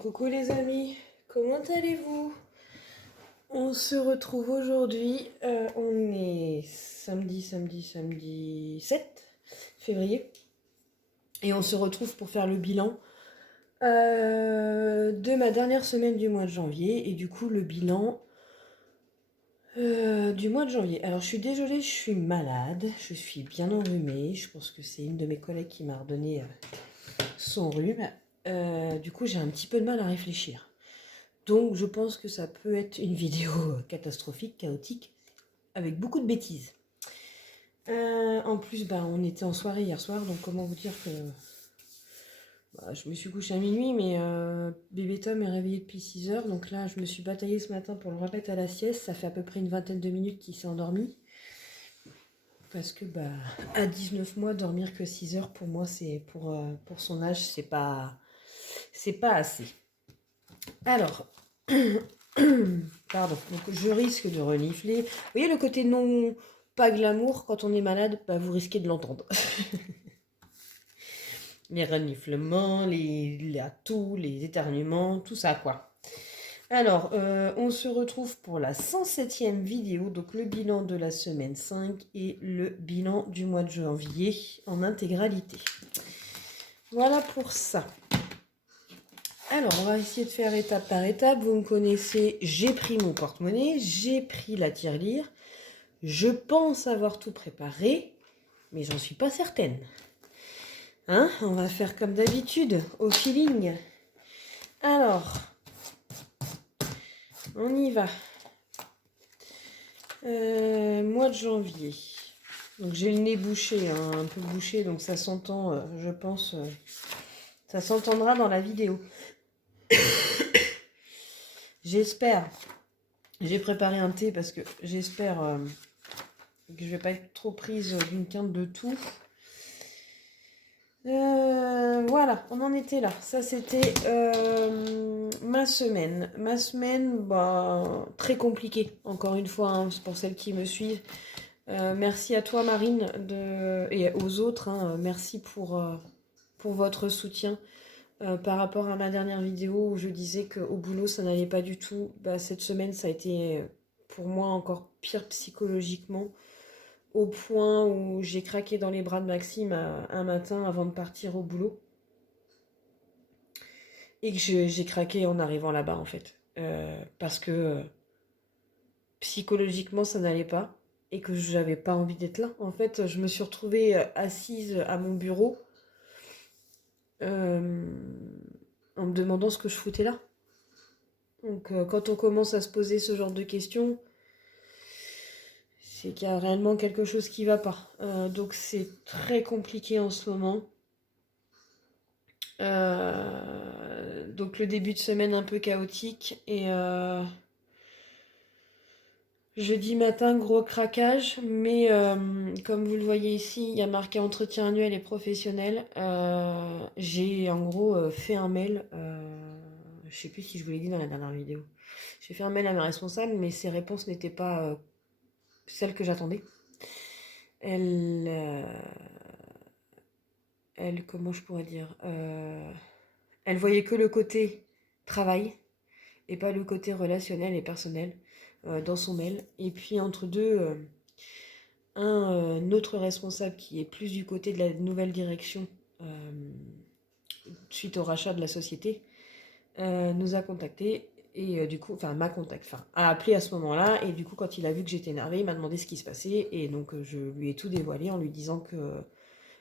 Coucou les amis, comment allez-vous? On se retrouve aujourd'hui, on est samedi 7 février, et on se retrouve pour faire le bilan de ma dernière semaine du mois de janvier, et du coup le bilan du mois de janvier. Alors je suis désolée, je suis malade, je suis bien enrhumée, je pense que c'est une de mes collègues qui m'a redonné son rhume. Du coup j'ai un petit peu de mal à réfléchir. Donc je pense que ça peut être une vidéo catastrophique, chaotique, avec beaucoup de bêtises. En plus, on était en soirée hier soir, donc comment vous dire que je me suis couchée à minuit, mais bébé Tom est réveillé depuis 6 heures, donc là je me suis bataillée ce matin pour le remettre à la sieste. Ça fait à peu près une vingtaine de minutes qu'il s'est endormi. Parce que à 19 mois, dormir que 6 heures, pour moi, c'est pour son âge, c'est pas assez. Alors, pardon, donc je risque de renifler. Vous voyez le côté non pas glamour, quand on est malade, vous risquez de l'entendre. Les reniflements, la toux, les éternuements, tout ça quoi. Alors, on se retrouve pour la 107e vidéo, donc le bilan de la semaine 5 et le bilan du mois de janvier en intégralité. Voilà pour ça. Alors, on va essayer de faire étape par étape. Vous me connaissez, j'ai pris mon porte-monnaie, j'ai pris la tirelire. Je pense avoir tout préparé, mais j'en suis pas certaine. On va faire comme d'habitude, au feeling. Alors, on y va. Mois de janvier. Donc j'ai le nez bouché, un peu bouché, donc ça s'entend, je pense, ça s'entendra dans la vidéo. J'espère. J'ai préparé un thé parce que j'espère que je vais pas être trop prise d'une quinte de tout. Voilà, on en était là. Ça, c'était ma semaine. Ma semaine, très compliquée, encore une fois, pour celles qui me suivent. Merci à toi, Marine, et aux autres. Merci pour votre soutien. Par rapport à ma dernière vidéo où je disais qu'au boulot, ça n'allait pas du tout. Cette semaine, ça a été pour moi encore pire psychologiquement, au point où j'ai craqué dans les bras de Maxime un matin avant de partir au boulot. Et que j'ai craqué en arrivant là-bas, en fait. Parce que psychologiquement, ça n'allait pas. Et que j'avais pas envie d'être là. En fait, je me suis retrouvée assise à mon bureau en me demandant ce que je foutais là. Donc, quand on commence à se poser ce genre de questions, c'est qu'il y a réellement quelque chose qui va pas. Donc, c'est très compliqué en ce moment. Donc le début de semaine un peu chaotique et jeudi matin gros craquage, mais comme vous le voyez ici, il y a marqué entretien annuel et professionnel. J'ai en gros fait un mail, je sais plus si je vous l'ai dit dans la dernière vidéo. J'ai fait un mail à mes responsables, mais ces réponses n'étaient pas celles que j'attendais. Comment je pourrais dire, elle voyait que le côté travail et pas le côté relationnel et personnel dans son mail. Et puis entre deux, un autre responsable qui est plus du côté de la nouvelle direction suite au rachat de la société nous a contactés et a appelé à ce moment-là, et du coup quand il a vu que j'étais énervée, il m'a demandé ce qui se passait, et donc je lui ai tout dévoilé en lui disant que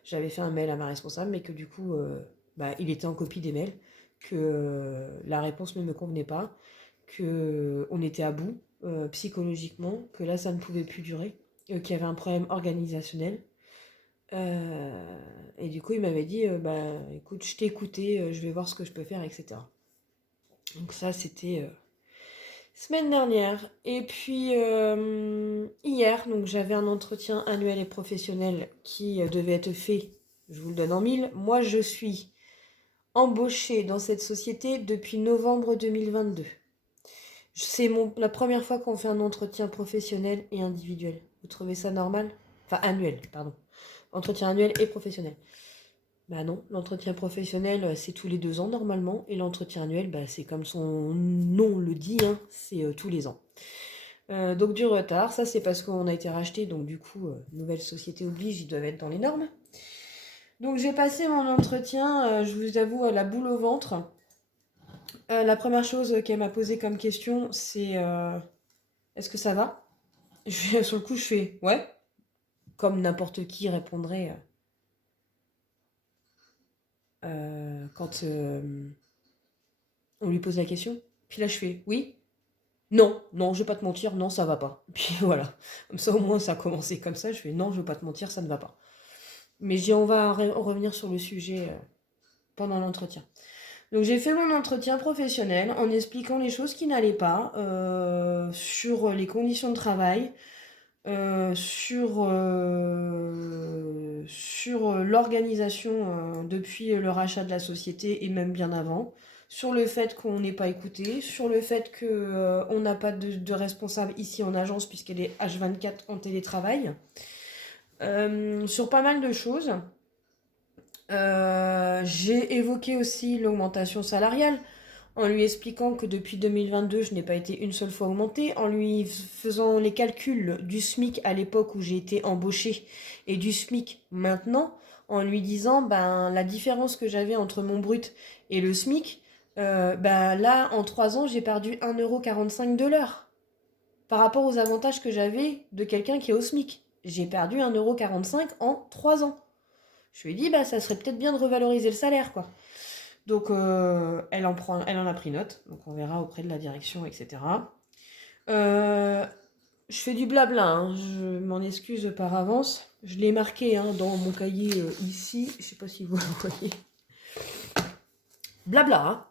j'avais fait un mail à ma responsable, mais que du coup il était en copie des mails, que la réponse ne me convenait pas, qu'on était à bout psychologiquement, que là ça ne pouvait plus durer, qu'il y avait un problème organisationnel. Et du coup il m'avait dit écoute, je t'ai écouté, je vais voir ce que je peux faire, etc. Donc ça c'était semaine dernière. Et puis hier, donc j'avais un entretien annuel et professionnel qui devait être fait, je vous le donne en mille. Moi je suis embauchée dans cette société depuis novembre 2022. C'est la première fois qu'on fait un entretien professionnel et individuel. Vous trouvez ça normal? Enfin annuel, pardon. Entretien annuel et professionnel. Bah non, l'entretien professionnel, c'est tous les 2 ans normalement, et l'entretien annuel, bah, c'est comme son nom le dit, hein, c'est tous les ans. Donc du retard, ça c'est parce qu'on a été racheté, donc du coup, nouvelle société oblige, ils doivent être dans les normes. Donc j'ai passé mon entretien, je vous avoue, à la boule au ventre. La première chose qu'elle m'a posée comme question, c'est est-ce que ça va? Sur le coup, je fais ouais, comme n'importe qui répondrait quand on lui pose la question. Puis là, je fais oui, non, non, je vais pas te mentir, non, ça va pas. Puis voilà, comme ça au moins ça a commencé comme ça. Je fais non, je vais pas te mentir, ça ne va pas. Mais je dis on va revenir sur le sujet pendant l'entretien. Donc j'ai fait mon entretien professionnel en expliquant les choses qui n'allaient pas sur les conditions de travail, sur l'organisation depuis le rachat de la société et même bien avant, sur le fait qu'on n'est pas écouté, sur le fait qu'on n'a pas de responsable ici en agence puisqu'elle est H24 en télétravail, sur pas mal de choses. J'ai évoqué aussi l'augmentation salariale en lui expliquant que depuis 2022, je n'ai pas été une seule fois augmentée, en lui faisant les calculs du SMIC à l'époque où j'ai été embauchée et du SMIC maintenant, en lui disant ben, la différence que j'avais entre mon brut et le SMIC, ben, là, en 3 ans, j'ai perdu 1,45 € de l'heure par rapport aux avantages que j'avais de quelqu'un qui est au SMIC. J'ai perdu 1,45 € en 3 ans. Je lui ai dit, bah, ça serait peut-être bien de revaloriser le salaire, quoi. Donc, elle en a pris note. Donc, on verra auprès de la direction, etc. Je fais du blabla, hein, je m'en excuse par avance. Je l'ai marqué hein, dans mon cahier ici. Je sais pas si vous le voyez. Blabla, hein.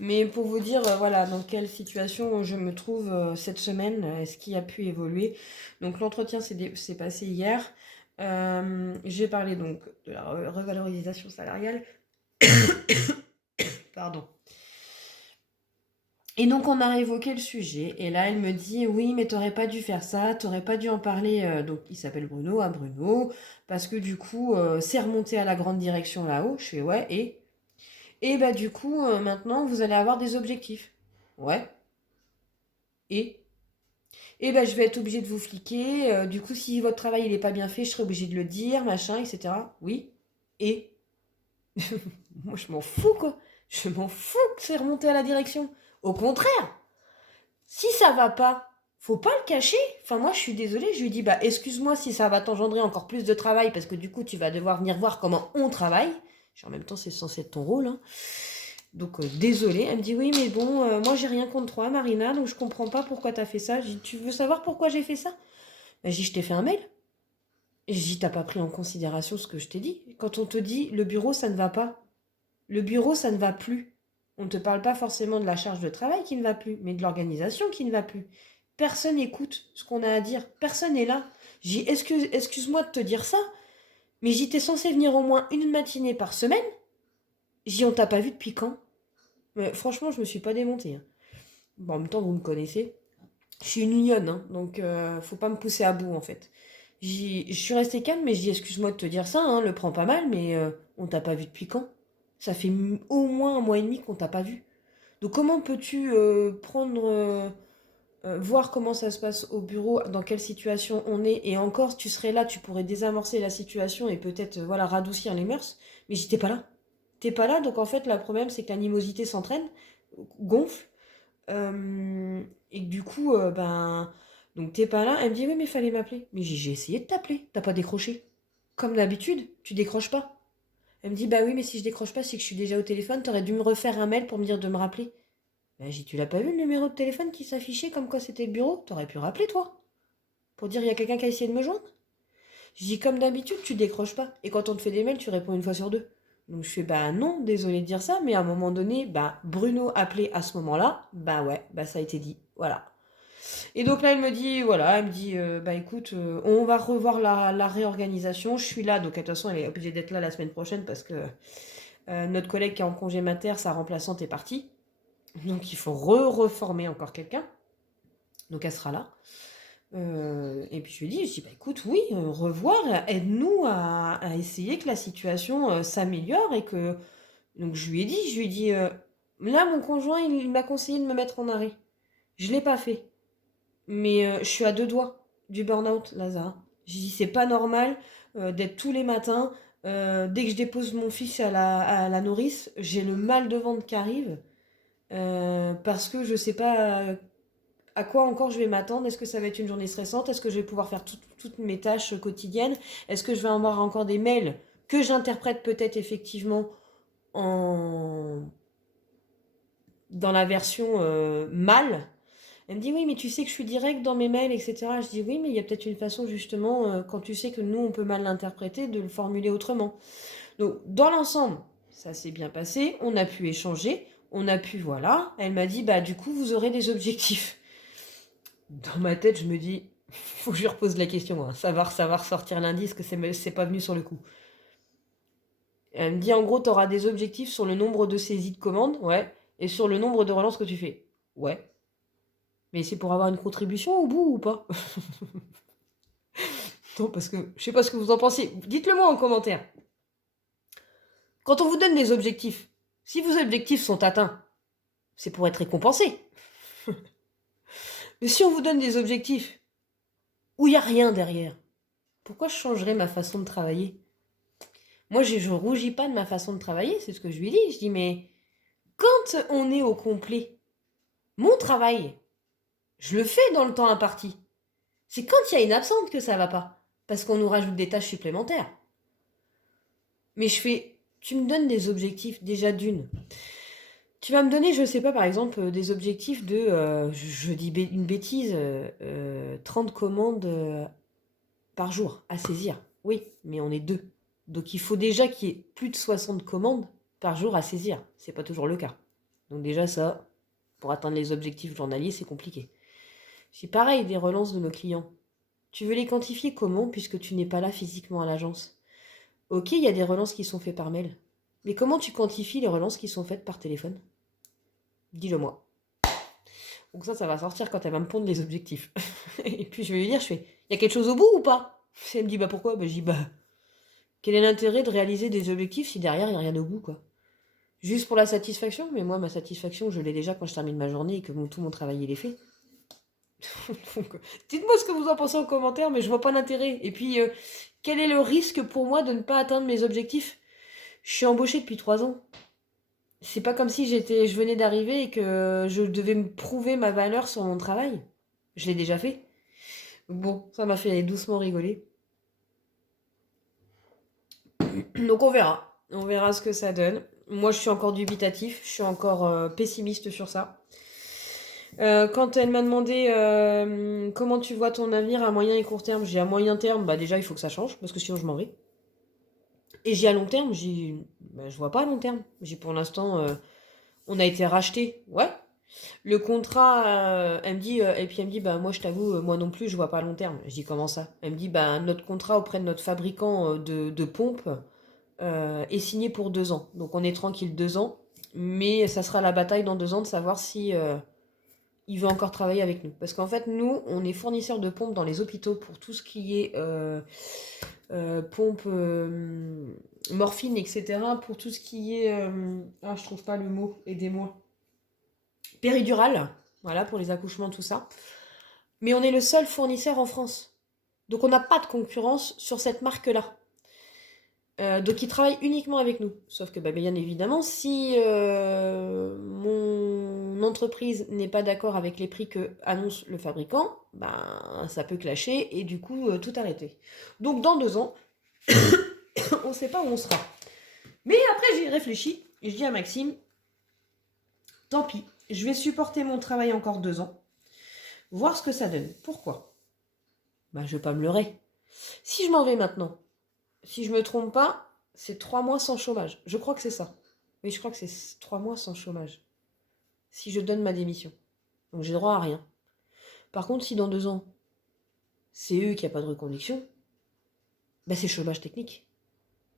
Mais pour vous dire, voilà, dans quelle situation je me trouve cette semaine, ce qui a pu évoluer. Donc, l'entretien s'est passé hier. J'ai parlé donc de la revalorisation salariale. Pardon. Et donc on a réévoqué le sujet, et là elle me dit oui mais t'aurais pas dû faire ça, t'aurais pas dû en parler, donc il s'appelle Bruno, à Bruno, parce que du coup c'est remonté à la grande direction là-haut, je fais ouais, et bah du coup maintenant vous allez avoir des objectifs. Ouais, et bah je vais être obligée de vous fliquer, du coup si votre travail il est pas bien fait, je serai obligée de le dire, machin, etc. Oui, et moi je m'en fous quoi, je m'en fous que c'est remonté à la direction. Au contraire, si ça va pas, faut pas le cacher. Enfin, moi, je suis désolée. Je lui dis, bah, excuse-moi si ça va t'engendrer encore plus de travail parce que du coup, tu vas devoir venir voir comment on travaille. En même temps, c'est censé être ton rôle. Hein. Donc, désolée. Elle me dit, oui, mais bon, moi, j'ai rien contre toi, Marina, donc je comprends pas pourquoi t'as fait ça. Je dis, tu veux savoir pourquoi j'ai fait ça? Je dis, je t'ai fait un mail. Et je dis, t'as pas pris en considération ce que je t'ai dit. Quand on te dit, le bureau, ça ne va pas. Le bureau, ça ne va plus. On ne te parle pas forcément de la charge de travail qui ne va plus, mais de l'organisation qui ne va plus. Personne n'écoute ce qu'on a à dire. Personne n'est là. J'ai excuse-moi de te dire ça, mais j'étais censé venir au moins une matinée par semaine. On t'a pas vu depuis quand? Mais franchement, je me suis pas démontée. Hein. Bon, en même temps, vous me connaissez. Je suis une mignonne, hein, donc faut pas me pousser à bout en fait. Je suis restée calme, mais je dis excuse-moi de te dire ça, hein, le prends pas mal, mais on t'a pas vu depuis quand? Ça fait au moins 1 mois et demi qu'on t'a pas vu. Donc comment peux-tu voir comment ça se passe au bureau, dans quelle situation on est, et encore, tu serais là, tu pourrais désamorcer la situation et peut-être voilà radoucir les mœurs, mais j'étais pas là. T'es pas là, donc en fait, le problème, c'est que l'animosité s'entraîne, gonfle, et que du coup, ben, donc t'es pas là. Elle me dit, oui, mais fallait m'appeler. Mais j'ai essayé de t'appeler, t'as pas décroché. Comme d'habitude, tu décroches pas. Elle me dit, bah oui, mais si je décroche pas, c'est que je suis déjà au téléphone, t'aurais dû me refaire un mail pour me dire de me rappeler. Ben, j'ai dit, tu l'as pas vu le numéro de téléphone qui s'affichait comme quoi c'était le bureau? T'aurais pu rappeler, toi, pour dire, il y a quelqu'un qui a essayé de me joindre. Je dis, comme d'habitude, tu décroches pas. Et quand on te fait des mails, tu réponds une fois sur deux. Donc je fais, bah non, désolé de dire ça, mais à un moment donné, bah Bruno appelé à ce moment-là, bah ouais, bah ça a été dit. Voilà. Et donc là, elle me dit, voilà, elle me dit, bah écoute, on va revoir la réorganisation. Je suis là, donc de toute façon, elle est obligée d'être là la semaine prochaine parce que notre collègue qui est en congé mater, sa remplaçante est partie. Donc il faut reformer encore quelqu'un. Donc elle sera là. Et puis je lui ai dit, bah écoute, oui, revoir, aide-nous à essayer que la situation s'améliore et que... Donc je lui ai dit, là mon conjoint il m'a conseillé de me mettre en arrêt. Je l'ai pas fait. Mais je suis à 2 doigts du burn-out, Lazare. J'ai dit, c'est pas normal d'être tous les matins, dès que je dépose mon fils à la nourrice, j'ai le mal de ventre qui arrive, parce que je sais pas à quoi encore je vais m'attendre. Est-ce que ça va être une journée stressante? Est-ce que je vais pouvoir faire toutes mes tâches quotidiennes? Est-ce que je vais avoir encore des mails que j'interprète peut-être effectivement en... dans la version mal? Elle me dit, oui, mais tu sais que je suis directe dans mes mails, etc. Je dis, oui, mais il y a peut-être une façon, justement, quand tu sais que nous, on peut mal l'interpréter, de le formuler autrement. Donc, dans l'ensemble, ça s'est bien passé. On a pu échanger. On a pu, voilà. Elle m'a dit, bah, du coup, vous aurez des objectifs. Dans ma tête, je me dis, faut que je lui repose la question. Hein. Ça va ressortir lundi, parce que c'est pas venu sur le coup. Elle me dit, en gros, tu auras des objectifs sur le nombre de saisies de commandes, ouais, et sur le nombre de relances que tu fais. Ouais. Mais c'est pour avoir une contribution au bout ou pas? Non, parce que je sais pas ce que vous en pensez. Dites-le moi en commentaire. Quand on vous donne des objectifs, si vos objectifs sont atteints, c'est pour être récompensé. Mais si on vous donne des objectifs où il n'y a rien derrière, pourquoi je changerais ma façon de travailler? Moi, je rougis pas de ma façon de travailler, c'est ce que je lui dis. Je dis, mais quand on est au complet, mon travail, je le fais dans le temps imparti. C'est quand il y a une absente que ça va pas, parce qu'on nous rajoute des tâches supplémentaires. Mais tu me donnes des objectifs déjà d'une. Tu vas me donner, je sais pas, par exemple, des objectifs de, je dis une bêtise, 30 commandes par jour à saisir. Oui, mais on est deux. Donc il faut déjà qu'il y ait plus de 60 commandes par jour à saisir. C'est pas toujours le cas. Donc déjà ça, pour atteindre les objectifs journaliers, c'est compliqué. C'est pareil des relances de nos clients. Tu veux les quantifier comment, puisque tu n'es pas là physiquement à l'agence? Ok, il y a des relances qui sont faites par mail. Mais comment tu quantifies les relances qui sont faites par téléphone? Dis-le-moi. Donc ça va sortir quand elle va me pondre les objectifs. Et puis je vais lui dire, il y a quelque chose au bout ou pas? Elle me dit, bah pourquoi? Bah je dis, bah, quel est l'intérêt de réaliser des objectifs si derrière il n'y a rien au bout, quoi? Juste pour la satisfaction? Mais moi, ma satisfaction, je l'ai déjà quand je termine ma journée et que tout mon travail il est fait. Donc, dites-moi ce que vous en pensez en commentaire, mais je vois pas l'intérêt. Et puis, quel est le risque pour moi de ne pas atteindre mes objectifs? Je suis embauchée depuis 3 ans. C'est pas comme si je venais d'arriver et que je devais me prouver ma valeur sur mon travail. Je l'ai déjà fait. Bon, ça m'a fait doucement rigoler. Donc on verra. On verra ce que ça donne. Moi, je suis encore dubitatif. Je suis encore pessimiste sur ça. Quand elle m'a demandé comment tu vois ton avenir à moyen et court terme, j'ai à moyen terme, bah déjà il faut que ça change parce que sinon je m'en vais. Et j'ai à long terme, je vois pas à long terme. J'ai pour l'instant, on a été racheté, ouais. Le contrat, elle me dit, et puis elle me dit, bah moi je t'avoue, moi non plus je vois pas à long terme. Je dis comment ça? Elle me dit, bah notre contrat auprès de notre fabricant de pompes est signé pour 2 ans. Donc on est tranquille 2 ans, mais ça sera la bataille dans 2 ans de savoir si il veut encore travailler avec nous. Parce qu'en fait, nous, on est fournisseur de pompes dans les hôpitaux pour tout ce qui est pompes, morphine, etc. Pour tout ce qui est... je trouve pas le mot, aidez-moi. Péridurale, voilà, pour les accouchements, tout ça. Mais on est le seul fournisseur en France. Donc on n'a pas de concurrence sur cette marque-là. Donc ils travaillent uniquement avec nous. Sauf que bien évidemment, si mon entreprise n'est pas d'accord avec les prix que annonce le fabricant, ça peut clasher et du coup tout arrêter. Donc dans 2 ans, on ne sait pas où on sera. Mais après j'y réfléchis et je dis à Maxime, tant pis, je vais supporter mon travail encore 2 ans, voir ce que ça donne. Pourquoi? Je ne vais pas me leurrer. Si je m'en vais maintenant, si je me trompe pas, c'est 3 mois sans chômage. Je crois que c'est ça. Oui, je crois que c'est 3 mois sans chômage. Si je donne ma démission. Donc j'ai droit à rien. Par contre, si dans 2 ans, c'est eux qui n'ont pas de reconduction, c'est chômage technique.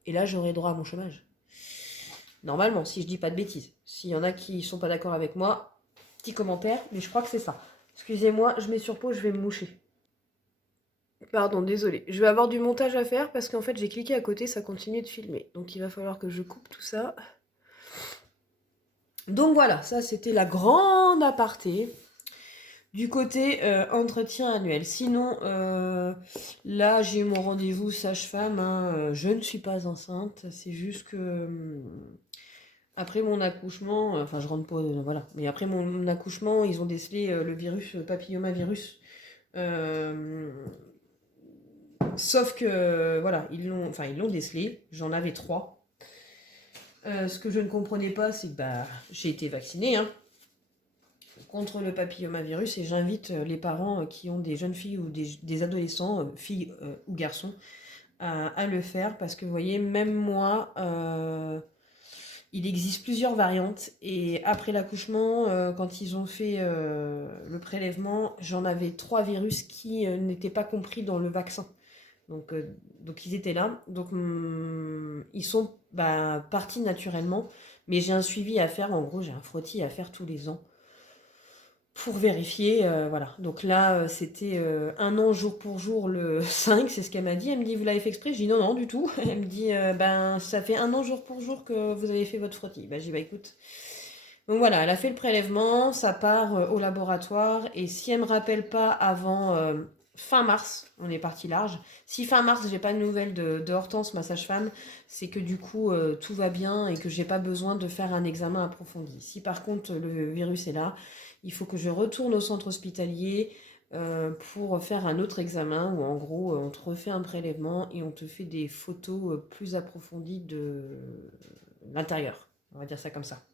Et là, j'aurai droit à mon chômage. Normalement, si je dis pas de bêtises. S'il y en a qui sont pas d'accord avec moi, petit commentaire, mais je crois que c'est ça. Excusez-moi, je mets sur pause, je vais me moucher. Pardon, désolé. Je vais avoir du montage à faire parce qu'en fait j'ai cliqué à côté, ça continue de filmer. Donc il va falloir que je coupe tout ça. Donc voilà, ça c'était la grande aparté du côté entretien annuel. Sinon, là j'ai eu mon rendez-vous sage-femme, hein, je ne suis pas enceinte, c'est juste que après mon accouchement, enfin je rentre pas, voilà, mais après mon accouchement, ils ont décelé le virus, papillomavirus. Euh, Sauf que, voilà, ils l'ont décelé, j'en avais 3. Ce que je ne comprenais pas, c'est que bah, j'ai été vaccinée, hein, contre le papillomavirus et j'invite les parents qui ont des jeunes filles ou des adolescents, filles ou garçons, à le faire parce que vous voyez, même moi, il existe plusieurs variantes et après l'accouchement, quand ils ont fait le prélèvement, j'en avais 3 virus qui n'étaient pas compris dans le vaccin. Donc ils étaient là, donc ils sont partis naturellement, mais j'ai un suivi à faire, en gros j'ai un frottis à faire tous les ans pour vérifier, voilà. Donc là, c'était 1 an jour pour jour le 5, c'est ce qu'elle m'a dit. Elle me dit, vous l'avez fait exprès? Je dis non, non, du tout. Elle me dit, ben ça fait 1 an jour pour jour que vous avez fait votre frottis. Ben, j'ai dit, bah écoute. Donc voilà, elle a fait le prélèvement, ça part au laboratoire, et si elle me rappelle pas avant fin mars, on est parti large. Si fin mars, j'ai pas de nouvelles de Hortense, ma sage-femme, c'est que du coup tout va bien et que j'ai pas besoin de faire un examen approfondi. Si par contre le virus est là, il faut que je retourne au centre hospitalier pour faire un autre examen où en gros on te refait un prélèvement et on te fait des photos plus approfondies de l'intérieur. On va dire ça comme ça.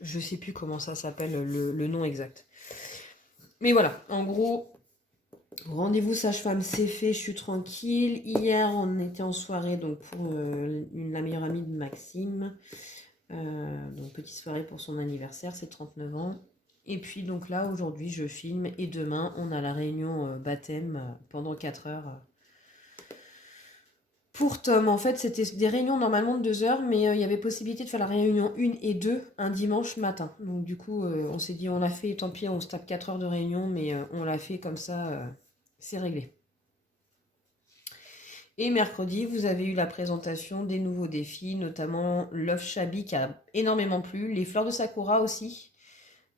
Je sais plus comment ça s'appelle, le nom exact. Mais voilà, en gros, rendez-vous sage-femme, c'est fait, je suis tranquille. Hier, on était en soirée donc pour la meilleure amie de Maxime. Donc, petite soirée pour son anniversaire, c'est 39 ans. Et puis, donc là, aujourd'hui, je filme. Et demain, on a la réunion baptême pendant 4 heures. Pour Tom, en fait, c'était des réunions normalement de 2 heures, mais il y avait possibilité de faire la réunion 1 et 2 un dimanche matin. Donc du coup, on s'est dit, on l'a fait, tant pis, on se tape 4 heures de réunion, mais on l'a fait comme ça, c'est réglé. Et mercredi, vous avez eu la présentation des nouveaux défis, notamment l'œuf Shabi qui a énormément plu, les fleurs de Sakura aussi.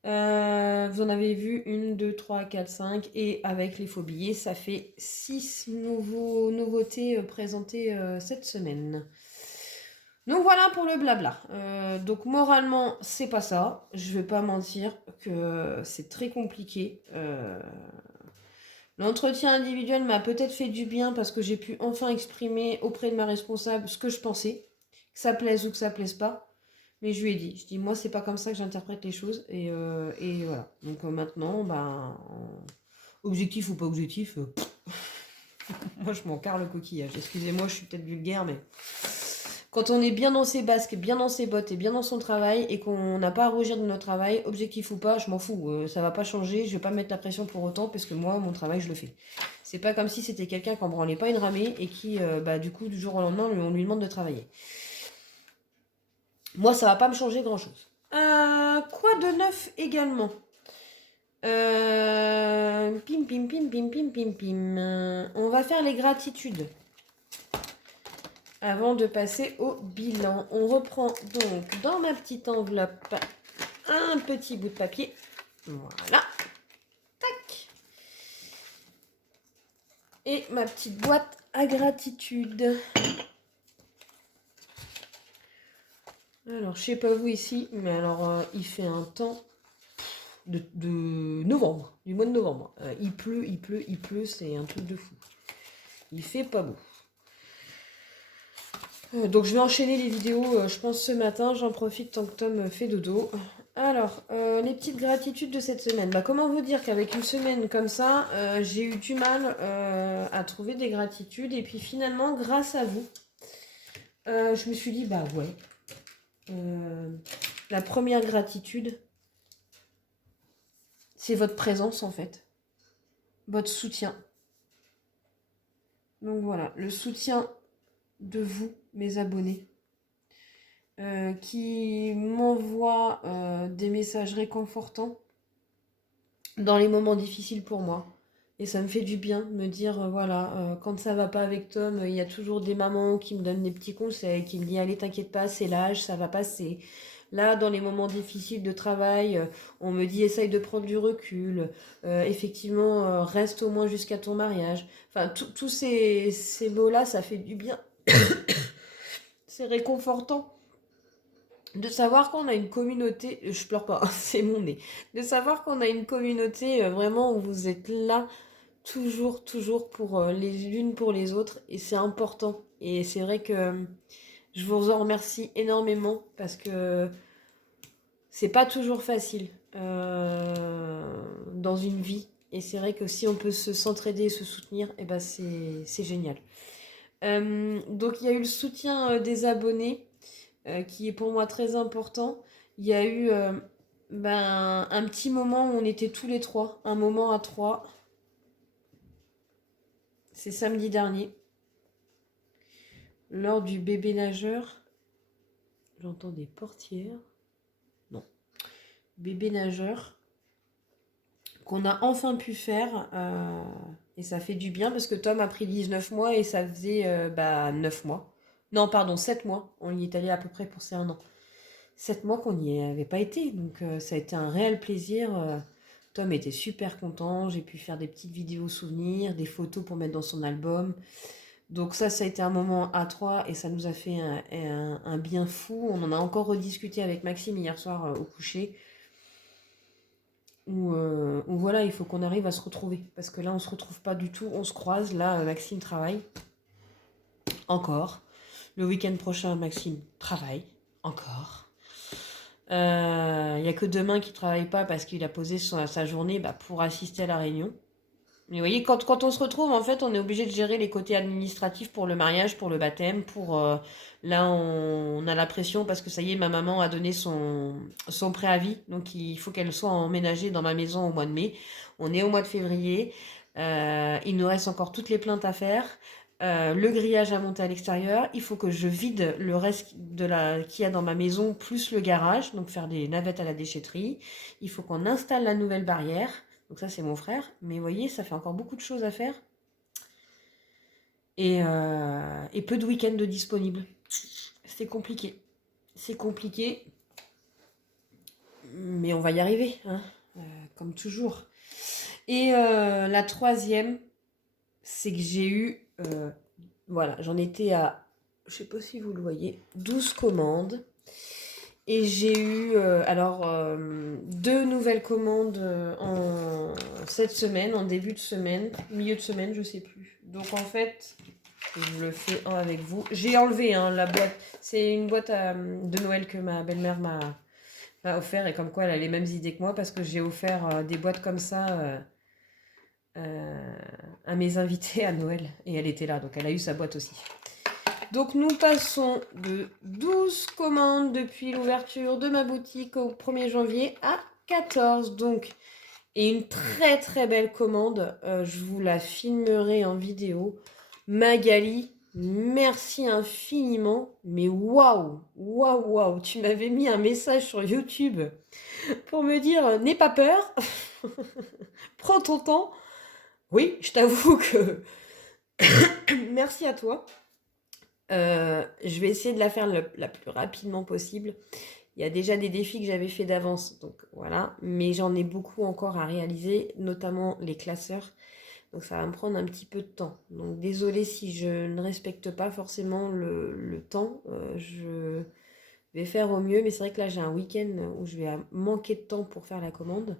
Vous en avez vu 1, 2, 3, 4, 5 et avec les faux billets, ça fait 6 nouveautés présentées cette semaine. Donc voilà pour le blabla. Donc moralement, c'est pas ça. Je vais pas mentir que c'est très compliqué. L'entretien individuel m'a peut-être fait du bien parce que j'ai pu enfin exprimer auprès de ma responsable ce que je pensais, que ça plaise ou que ça plaise pas. Mais je lui ai dit, moi c'est pas comme ça que j'interprète les choses et voilà. Donc maintenant, objectif ou pas objectif, moi je m'en carre le coquillage. Excusez-moi, je suis peut-être vulgaire, mais quand on est bien dans ses basques, bien dans ses bottes et bien dans son travail et qu'on n'a pas à rougir de notre travail, objectif ou pas, je m'en fous. Ça va pas changer, je vais pas mettre la pression pour autant parce que moi, mon travail, je le fais. C'est pas comme si c'était quelqu'un qui en branlait pas une ramée et qui, du coup, du jour au lendemain, on lui demande de travailler. Moi, ça va pas me changer grand-chose. Quoi de neuf également? Pim, pim, pim, pim, pim, pim, pim. On va faire les gratitudes. Avant de passer au bilan, on reprend donc dans ma petite enveloppe un petit bout de papier. Voilà. Tac. Et ma petite boîte à gratitude. Alors, je sais pas vous ici, mais alors il fait un temps de novembre, du mois de novembre. Il pleut, c'est un truc de fou. Il fait pas beau. Donc je vais enchaîner les vidéos, je pense ce matin, j'en profite tant que Tom fait dodo. Alors, les petites gratitudes de cette semaine. Comment vous dire qu'avec une semaine comme ça, j'ai eu du mal à trouver des gratitudes. Et puis finalement, grâce à vous, je me suis dit, bah ouais. La première gratitude, c'est votre présence en fait. Votre soutien. Donc voilà, le soutien de vous, mes abonnés. Qui m'envoient des messages réconfortants dans les moments difficiles pour moi. Et ça me fait du bien de me dire, voilà, quand ça va pas avec Tom, il y a toujours des mamans qui me donnent des petits conseils, qui me disent, allez, t'inquiète pas, c'est l'âge, ça va passer. Là, dans les moments difficiles de travail, on me dit, essaye de prendre du recul. Effectivement, reste au moins jusqu'à ton mariage. Enfin, tous ces mots-là, ça fait du bien. C'est réconfortant de savoir qu'on a une communauté, je pleure pas, c'est mon nez, de savoir qu'on a une communauté vraiment où vous êtes là toujours pour les unes pour les autres et c'est important. Et c'est vrai que je vous en remercie énormément parce que c'est pas toujours facile dans une vie. Et c'est vrai que si on peut s'entraider et se soutenir, et ben c'est génial. Donc il y a eu le soutien des abonnés qui est pour moi très important. Il y a eu un petit moment où on était tous les trois, un moment à trois. C'est samedi dernier, lors du bébé nageur. J'entends des portières. Non. Bébé nageur qu'on a enfin pu faire. Et ça fait du bien parce que Tom a pris 19 mois et ça faisait 9 mois. Non, pardon, 7 mois. On y est allé à peu près pour ses 1 an. 7 mois qu'on n'y avait pas été. Donc ça a été un réel plaisir. Tom était super content. J'ai pu faire des petites vidéos souvenirs, des photos pour mettre dans son album. Donc ça a été un moment à trois et ça nous a fait un bien fou. On en a encore rediscuté avec Maxime hier soir au coucher. Où voilà, il faut qu'on arrive à se retrouver. Parce que là, on se retrouve pas du tout. On se croise. Là, Maxime travaille. Encore. Le week-end prochain, Maxime travaille. Encore. Il n'y a que demain qui ne travaille pas parce qu'il a posé sa journée pour assister à la réunion. Mais vous voyez, quand on se retrouve, en fait, on est obligé de gérer les côtés administratifs pour le mariage, pour le baptême, là, on a la pression parce que ça y est, ma maman a donné son préavis. Donc, il faut qu'elle soit emménagée dans ma maison au mois de mai. On est au mois de février. Il nous reste encore toutes les plaintes à faire. Le grillage à monter à l'extérieur. Il faut que je vide le reste qu'il y a dans ma maison, plus le garage. Donc, faire des navettes à la déchetterie. Il faut qu'on installe la nouvelle barrière. Donc ça, c'est mon frère. Mais vous voyez, ça fait encore beaucoup de choses à faire. Et peu de week-ends de disponibles. C'est compliqué. C'est compliqué. Mais on va y arriver, hein, comme toujours. Et la troisième, c'est que j'ai eu... voilà, j'en étais à... Je sais pas si vous le voyez. 12 commandes. Et j'ai eu 2 nouvelles commandes en cette semaine, en début de semaine, milieu de semaine, je sais plus. Donc en fait, je le fais avec vous. J'ai enlevé la boîte. C'est une boîte de Noël que ma belle-mère m'a offert et comme quoi elle a les mêmes idées que moi parce que j'ai offert des boîtes comme ça à mes invités à Noël et elle était là, donc elle a eu sa boîte aussi. Donc nous passons de 12 commandes depuis l'ouverture de ma boutique au 1er janvier à 14. Donc, et une très très belle commande, je vous la filmerai en vidéo. Magali, merci infiniment. Mais waouh, tu m'avais mis un message sur YouTube pour me dire, n'aie pas peur, prends ton temps. Oui, je t'avoue que merci à toi. Je vais essayer de la faire la plus rapidement possible. Il y a déjà des défis que j'avais fait d'avance, donc voilà. Mais j'en ai beaucoup encore à réaliser, notamment les classeurs. Donc ça va me prendre un petit peu de temps. Donc désolée si je ne respecte pas forcément le temps. Je vais faire au mieux, mais c'est vrai que là j'ai un week-end où je vais manquer de temps pour faire la commande.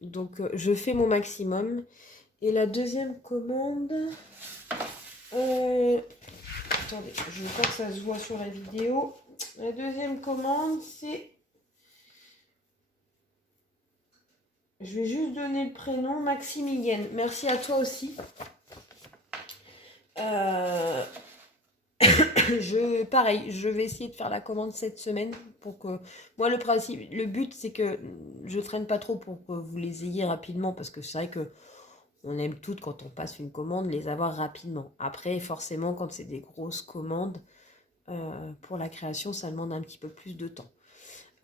Donc je fais mon maximum. Et la deuxième commande... attendez, je veux pas que ça se voit sur la vidéo. La deuxième commande, c'est... Je vais juste donner le prénom, Maximilienne. Merci à toi aussi. Pareil, je vais essayer de faire la commande cette semaine pour que... Moi, le but, c'est que je traîne pas trop pour que vous les ayez rapidement parce que c'est vrai que on aime toutes, quand on passe une commande, les avoir rapidement. Après, forcément, quand c'est des grosses commandes, pour la création, ça demande un petit peu plus de temps.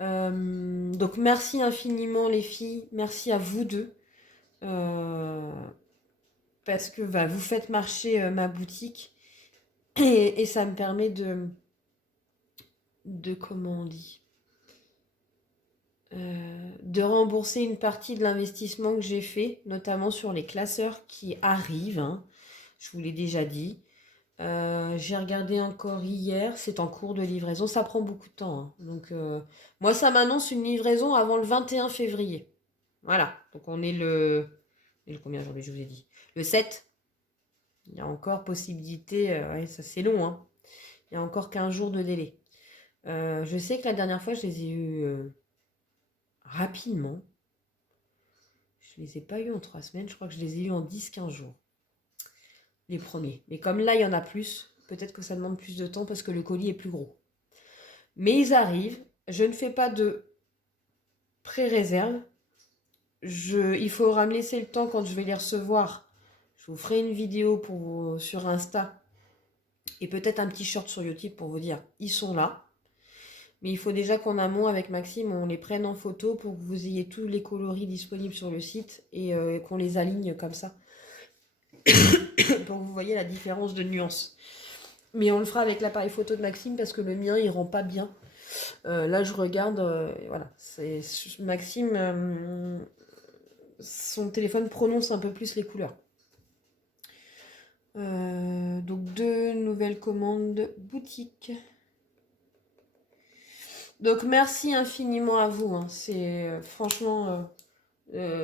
Donc merci infiniment les filles, merci à vous deux. Parce que bah, vous faites marcher ma boutique et ça me permet de comment on dit, de rembourser une partie de l'investissement que j'ai fait, notamment sur les classeurs qui arrivent, hein, je vous l'ai déjà dit. J'ai regardé encore hier, c'est en cours de livraison, ça prend beaucoup de temps, hein. Donc moi ça m'annonce une livraison avant le 21 février. Voilà, donc on est le combien aujourd'hui, je vous ai dit? Le 7. Il y a encore possibilité, ouais, ça c'est long, hein. Il y a encore 15 jours de délai. Je sais que la dernière fois, je les ai eus rapidement. Je les ai pas eus en 3 semaines, je crois que je les ai eus en 10-15 jours. Les premiers. Mais comme là, il y en a plus, peut-être que ça demande plus de temps parce que le colis est plus gros. Mais ils arrivent. Je ne fais pas de pré-réserve. Il faudra me laisser le temps quand je vais les recevoir. Je vous ferai une vidéo sur Insta et peut-être un petit short sur YouTube pour vous dire ils sont là. Mais il faut déjà qu'en amont, avec Maxime, on les prenne en photo pour que vous ayez tous les coloris disponibles sur le site et qu'on les aligne comme ça. Pour que vous voyez la différence de nuances. Mais on le fera avec l'appareil photo de Maxime parce que le mien, il rend pas bien. Là, je regarde, voilà. Maxime, son téléphone prononce un peu plus les couleurs. Donc, 2 nouvelles commandes boutique. Donc merci infiniment à vous, hein. C'est franchement,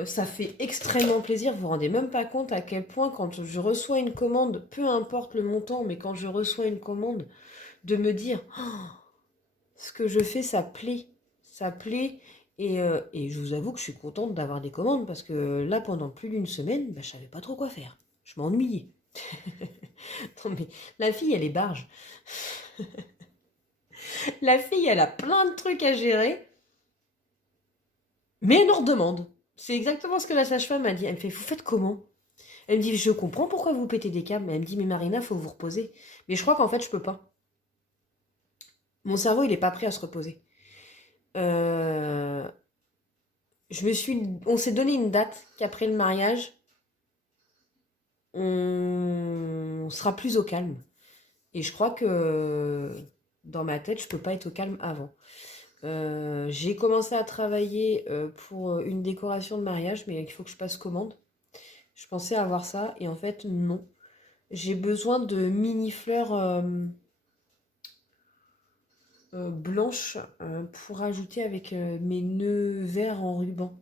ça fait extrêmement plaisir. Vous vous rendez même pas compte à quel point quand je reçois une commande, peu importe le montant, mais quand je reçois une commande, de me dire oh, ce que je fais, ça plaît. Ça plaît. Et je vous avoue que je suis contente d'avoir des commandes parce que là, pendant plus d'une semaine, bah, je savais pas trop quoi faire. Je m'ennuyais. Non mais la fille, elle est barge. La fille, elle a plein de trucs à gérer. Mais elle nous redemande. C'est exactement ce que la sage-femme m'a dit. Elle me fait, vous faites comment? Elle me dit, je comprends pourquoi vous pétez des câbles. Mais elle me dit, mais Marina, faut vous reposer. Mais je crois qu'en fait, je peux pas. Mon cerveau, il est pas prêt à se reposer. On s'est donné une date qu'après le mariage, on sera plus au calme. Et je crois que dans ma tête, je peux pas être au calme avant. J'ai commencé à travailler pour une décoration de mariage, mais il faut que je passe commande. Je pensais avoir ça, et en fait, non. J'ai besoin de mini fleurs blanches pour ajouter avec mes nœuds verts en ruban.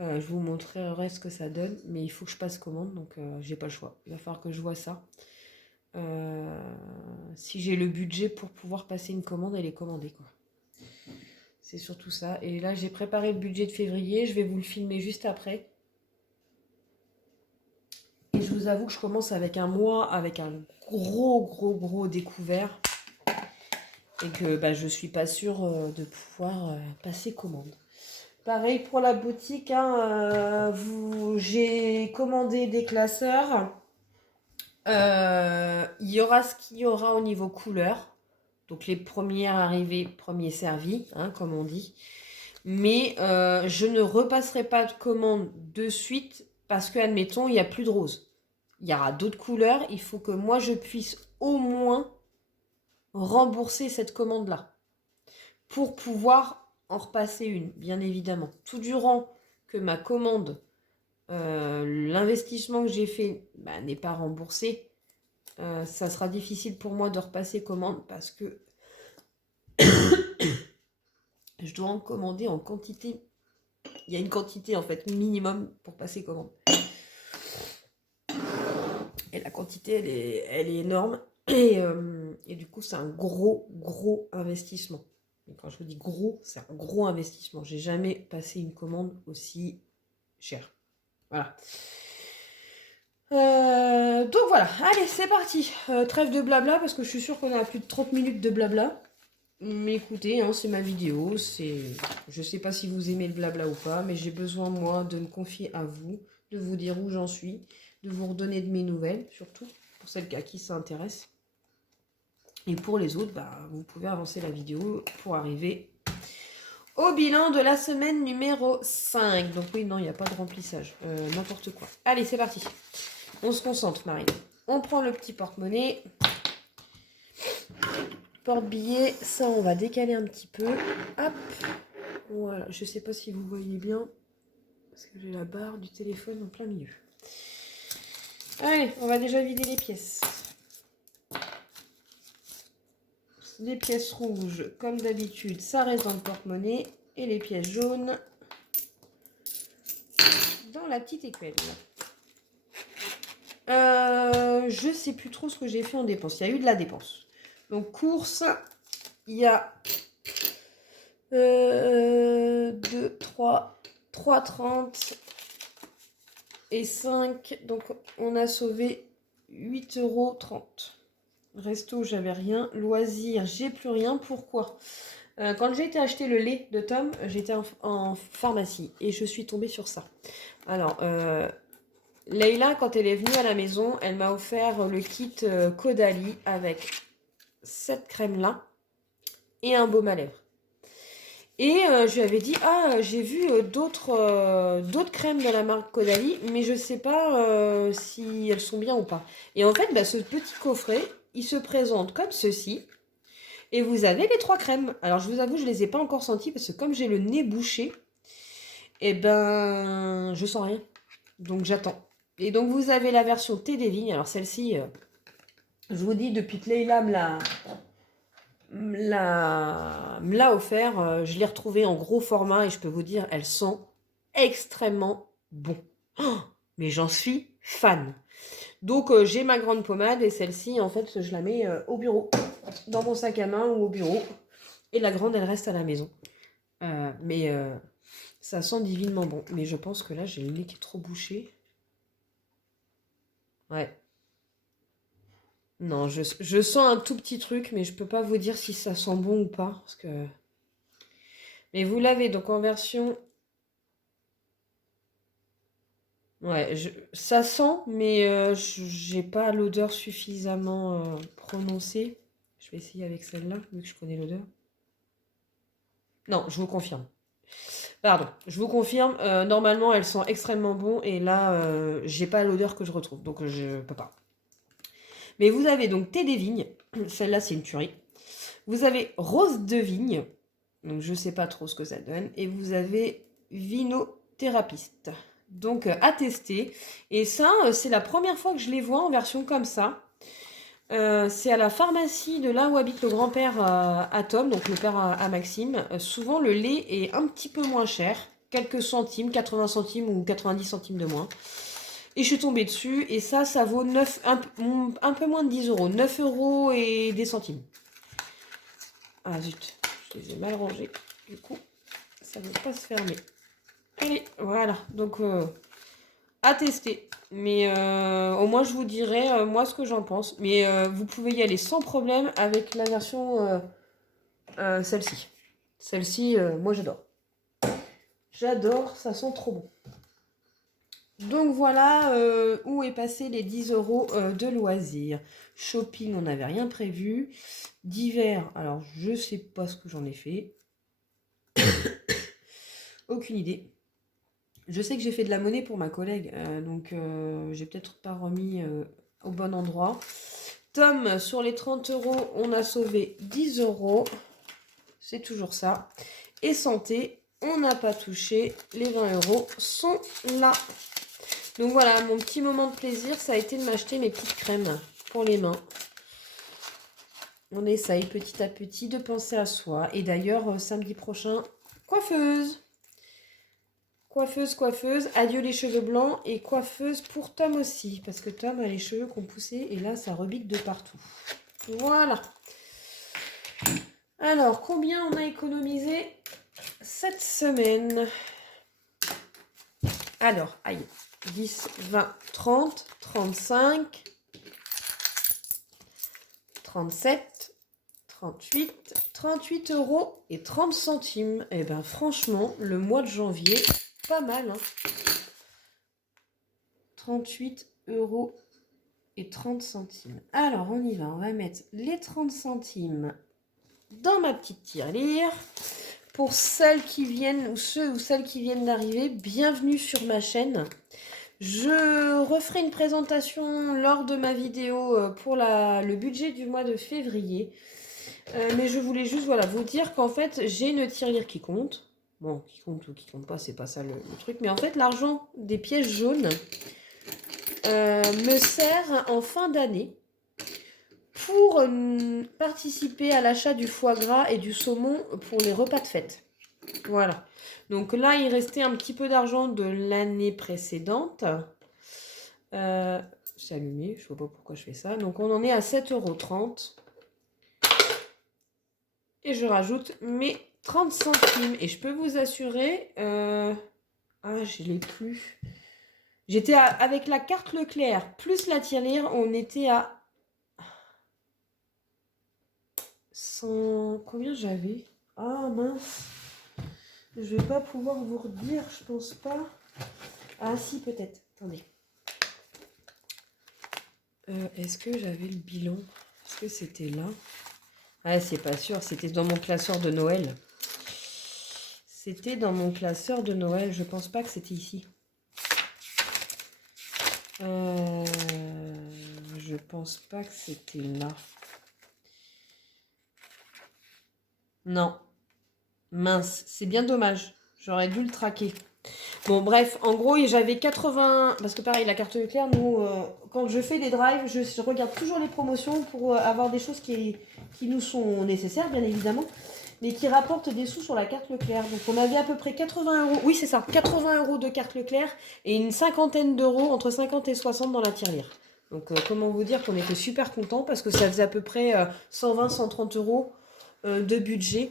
Je vous montrerai ce que ça donne, mais il faut que je passe commande, donc j'ai pas le choix. Il va falloir que je vois ça. Si j'ai le budget pour pouvoir passer une commande et les commander, quoi. C'est surtout ça. Et là, j'ai préparé le budget de février. Je vais vous le filmer juste après. Et je vous avoue que je commence avec un mois avec un gros découvert. Et que bah, je suis pas sûre de pouvoir passer commande. Pareil pour la boutique, hein, j'ai commandé des classeurs. Il y aura ce qu'il y aura au niveau couleur. Donc les premières arrivées, premiers servis, hein, comme on dit. Mais je ne repasserai pas de commande de suite parce que, admettons, il n'y a plus de rose. Il y aura d'autres couleurs. Il faut que moi, je puisse au moins rembourser cette commande-là pour pouvoir en repasser une, bien évidemment. Tout durant que ma commande, l'investissement que j'ai fait n'est pas remboursé, ça sera difficile pour moi de repasser commande parce que je dois en commander en quantité. Il y a une quantité en fait minimum pour passer commande. Et la quantité, elle est énorme. Et du coup, c'est un gros investissement. Et quand je vous dis gros, c'est un gros investissement. J'ai jamais passé une commande aussi chère. Voilà. Donc voilà, allez, c'est parti. Trêve de blabla, parce que je suis sûre qu'on a plus de 30 minutes de blabla. Mais écoutez, hein, c'est ma vidéo. Je sais pas si vous aimez le blabla ou pas, mais j'ai besoin, moi, de me confier à vous, de vous dire où j'en suis, de vous redonner de mes nouvelles, surtout pour celles à qui ça intéresse. Et pour les autres, vous pouvez avancer la vidéo pour arriver Au bilan de la semaine numéro 5. Donc oui, non, il n'y a pas de remplissage. N'importe quoi. Allez, c'est parti. On se concentre, Marine. On prend le petit porte-monnaie. Porte-billet. Ça, on va décaler un petit peu. Hop. Voilà. Je ne sais pas si vous voyez bien. Parce que j'ai la barre du téléphone en plein milieu. Allez, on va déjà vider les pièces. Les pièces rouges, comme d'habitude, ça reste dans le porte-monnaie. Et les pièces jaunes dans la petite écuelle. Je sais plus trop ce que j'ai fait en dépense. Il y a eu de la dépense. Donc, course, il y a 2, 3, 3,30 et 5. Donc, on a sauvé 8,30 €. Resto, j'avais rien. Loisirs, j'ai plus rien. Pourquoi ? Quand j'ai été acheter le lait de Tom, j'étais en pharmacie et je suis tombée sur ça. Alors, Leïla, quand elle est venue à la maison, elle m'a offert le kit Caudalie avec cette crème-là et un baume à lèvres. Et je lui avais dit, j'ai vu d'autres crèmes de la marque Caudalie, mais je ne sais pas si elles sont bien ou pas. Et en fait, ce petit coffret, il se présente comme ceci. Et vous avez les 3 crèmes. Alors, je vous avoue, je ne les ai pas encore senties parce que comme j'ai le nez bouché, je sens rien. Donc, j'attends. Et donc, vous avez la version thé des vignes. Alors, celle-ci, je vous dis, depuis que Leïla me l'a offert, je l'ai retrouvée en gros format et je peux vous dire, elle sent extrêmement bon. Oh, mais j'en suis fan. Donc, j'ai ma grande pommade et celle-ci, en fait, je la mets au bureau, dans mon sac à main ou au bureau. Et la grande, elle reste à la maison. Mais ça sent divinement bon. Mais je pense que là, j'ai le nez qui est trop bouché. Ouais. Non, je sens un tout petit truc, mais je peux pas vous dire si ça sent bon ou pas. Parce que... Mais vous l'avez donc en version... Ouais, ça sent, mais j'ai pas l'odeur suffisamment prononcée. Je vais essayer avec celle-là, vu que je connais l'odeur. Non, je vous confirme. Pardon, je vous confirme, normalement elle sent extrêmement bon et là j'ai pas l'odeur que je retrouve, donc je peux pas. Mais vous avez donc thé des vignes, celle-là c'est une tuerie. Vous avez rose de vigne, donc je sais pas trop ce que ça donne. Et vous avez vinothérapeute, donc à tester. Et ça, c'est la première fois que je les vois en version comme ça. C'est à la pharmacie de là où habite le grand-père à Tom, donc le père à Maxime. Souvent le lait est un petit peu moins cher, quelques centimes, 80 centimes ou 90 centimes de moins. Et je suis tombée dessus, et ça vaut un peu moins de 10 €, 9 € et des centimes. Ah zut, je les ai mal rangés, du coup, ça ne veut pas se fermer. Allez, voilà, donc à tester. Mais au moins, je vous dirai, moi, ce que j'en pense. Mais vous pouvez y aller sans problème avec la version celle-ci. Celle-ci, moi, j'adore. J'adore, ça sent trop bon. Donc voilà où est passé les 10 € de loisirs. Shopping, on n'avait rien prévu. D'hiver, alors je sais pas ce que j'en ai fait. Aucune idée. Je sais que j'ai fait de la monnaie pour ma collègue, donc j'ai peut-être pas remis au bon endroit. Tom, sur les 30 €, on a sauvé 10 €. C'est toujours ça. Et santé, on n'a pas touché. Les 20 € sont là. Donc voilà, mon petit moment de plaisir, ça a été de m'acheter mes petites crèmes pour les mains. On essaye petit à petit de penser à soi. Et d'ailleurs, samedi prochain, coiffeuse. Coiffeuse, adieu les cheveux blancs et coiffeuse pour Tom aussi. Parce que Tom a les cheveux qui ont poussé et là, ça rebique de partout. Voilà. Alors, combien on a économisé cette semaine? Alors, aïe. 10, 20, 30, 35, 37, 38 € et 30 centimes. Eh bien, franchement, le mois de janvier, pas mal. Hein. 38 € et 30 centimes. Alors, on y va. On va mettre les 30 centimes dans ma petite tirelire. Pour celles qui viennent, ou ceux ou celles qui viennent d'arriver, bienvenue sur ma chaîne. Je referai une présentation lors de ma vidéo pour le budget du mois de février. Mais je voulais juste voilà, vous dire qu'en fait, j'ai une tirelire qui compte. Bon, qui compte ou qui compte pas, c'est pas ça le truc. Mais en fait, l'argent des pièces jaunes me sert en fin d'année pour participer à l'achat du foie gras et du saumon pour les repas de fête. Voilà. Donc là, il restait un petit peu d'argent de l'année précédente. C'est allumé, je ne vois pas pourquoi je fais ça. Donc on en est à 7,30 €. Et je rajoute mes 30 centimes. Et je peux vous assurer... Ah, je ne l'ai plus. J'étais avec la carte Leclerc plus la tirelire, on était à 100... Combien j'avais? Ah mince. Je vais pas pouvoir vous redire, je pense pas. Ah si, peut-être. Attendez. Est-ce que j'avais le bilan? Est-ce que c'était là? Ah, c'est pas sûr, c'était dans mon classeur de Noël. C'était dans mon classeur de Noël, je pense pas que c'était ici. Je pense pas que c'était là. Non. Mince, c'est bien dommage. J'aurais dû le traquer. Bon, bref, en gros, j'avais 80... Parce que pareil, la carte Leclerc, nous, quand je fais des drives, je regarde toujours les promotions pour avoir des choses qui nous sont nécessaires, bien évidemment, mais qui rapportent des sous sur la carte Leclerc. Donc, on avait à peu près 80 €. Oui, c'est ça, 80 € de carte Leclerc et une cinquantaine d'euros, entre 50 et 60 dans la tirelire. Donc, comment vous dire qu'on était super contents parce que ça faisait à peu près 120-130 € de budget.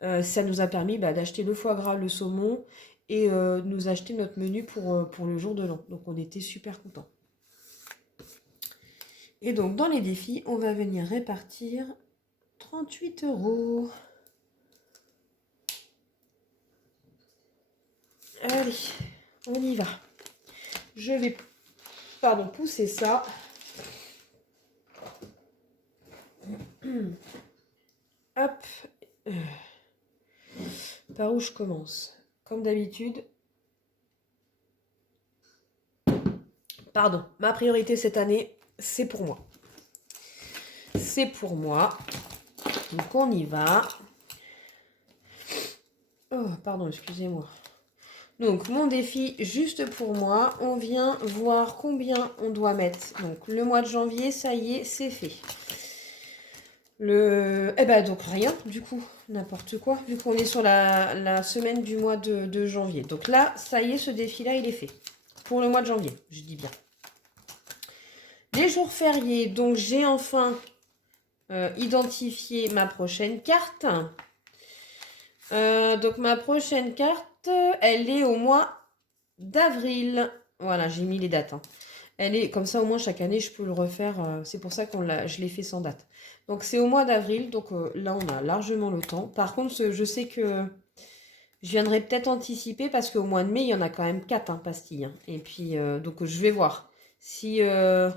Ça nous a permis d'acheter le foie gras, le saumon et nous acheter notre menu pour le jour de l'an. Donc on était super contents. Et donc dans les défis, on va venir répartir 38 €. Allez, on y va. Je vais pousser ça. Hop. Par où je commence? Comme d'habitude. Pardon, ma priorité cette année, c'est pour moi. C'est pour moi. Donc on y va. Oh, pardon, excusez-moi. Donc mon défi, juste pour moi, on vient voir combien on doit mettre. Donc le mois de janvier, ça y est, c'est fait. Donc rien, du coup, n'importe quoi, vu qu'on est sur la semaine du mois de janvier. Donc là, ça y est, ce défi-là, il est fait. Pour le mois de janvier, je dis bien. Les jours fériés, donc j'ai enfin identifié ma prochaine carte. Donc ma prochaine carte, elle est au mois d'avril. Voilà, j'ai mis les dates. Elle est comme ça, au moins chaque année, je peux le refaire. C'est pour ça je l'ai fait sans date. Donc c'est au mois d'avril. Donc là, on a largement le temps. Par contre, je sais que je viendrai peut-être anticiper parce qu'au mois de mai, il y en a quand même 4 pastilles. Et puis, donc je vais voir si je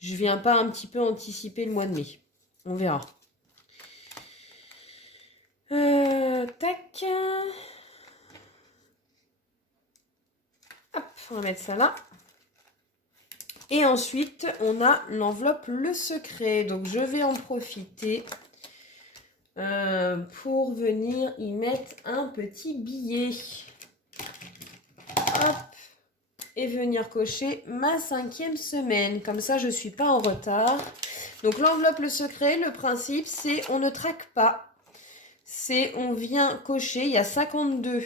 viens pas un petit peu anticiper le mois de mai. On verra. Tac. Hop, on va mettre ça là. Et ensuite, on a l'enveloppe Le Secret. Donc, je vais en profiter pour venir y mettre un petit billet. Hop. Et venir cocher ma 5e semaine. Comme ça, je ne suis pas en retard. Donc, l'enveloppe Le Secret, le principe, c'est on ne traque pas. C'est on vient cocher, il y a 52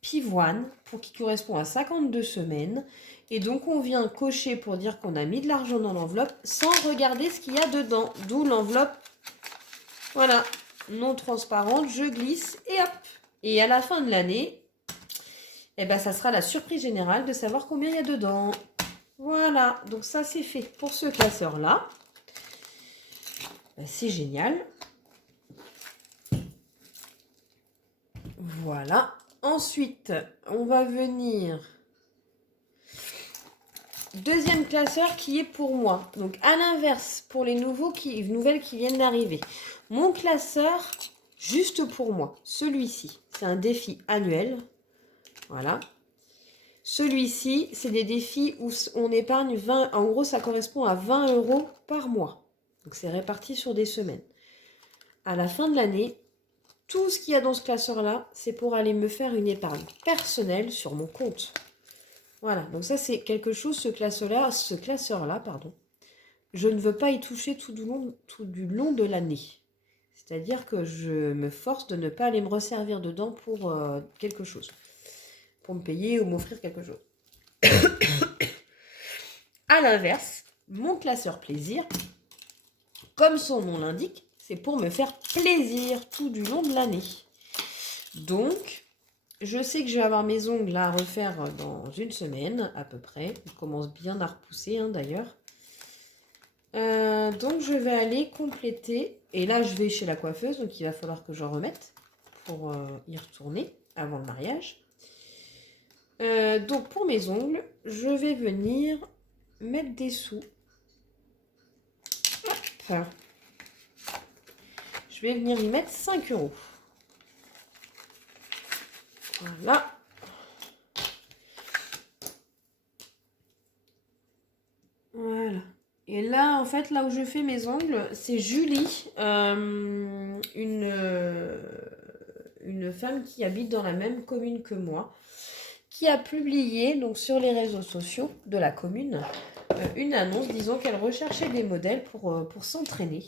pivoines pour qui correspond à 52 semaines. Et donc, on vient cocher pour dire qu'on a mis de l'argent dans l'enveloppe sans regarder ce qu'il y a dedans. D'où l'enveloppe, voilà, non transparente. Je glisse et hop. Et à la fin de l'année, eh ben, ça sera la surprise générale de savoir combien il y a dedans. Voilà, donc ça, c'est fait pour ce classeur-là. Ben, c'est génial. Voilà. Ensuite, on va venir... Deuxième classeur qui est pour moi. Donc, à l'inverse, pour les nouvelles qui viennent d'arriver. Mon classeur, juste pour moi. Celui-ci, c'est un défi annuel. Voilà. Celui-ci, c'est des défis où on épargne 20. En gros, ça correspond à 20 € par mois. Donc, c'est réparti sur des semaines. À la fin de l'année, tout ce qu'il y a dans ce classeur-là, c'est pour aller me faire une épargne personnelle sur mon compte. Voilà. Donc, ça, c'est quelque chose, ce classeur-là, pardon. Je ne veux pas y toucher tout du long de l'année. C'est-à-dire que je me force de ne pas aller me resservir dedans pour quelque chose. Pour me payer ou m'offrir quelque chose. À l'inverse, mon classeur plaisir, comme son nom l'indique, c'est pour me faire plaisir tout du long de l'année. Donc, je sais que je vais avoir mes ongles à refaire dans une semaine à peu près. Ils commencent bien à repousser d'ailleurs. Donc, je vais aller compléter. Et là, je vais chez la coiffeuse, donc il va falloir que j'en remette pour y retourner avant le mariage. Donc, pour mes ongles, je vais venir mettre des sous. Hop. Je vais venir y mettre 5 €. Voilà. Voilà. Et là, en fait, là où je fais mes ongles, c'est Julie, une femme qui habite dans la même commune que moi, qui a publié donc sur les réseaux sociaux de la commune une annonce disant qu'elle recherchait des modèles pour s'entraîner.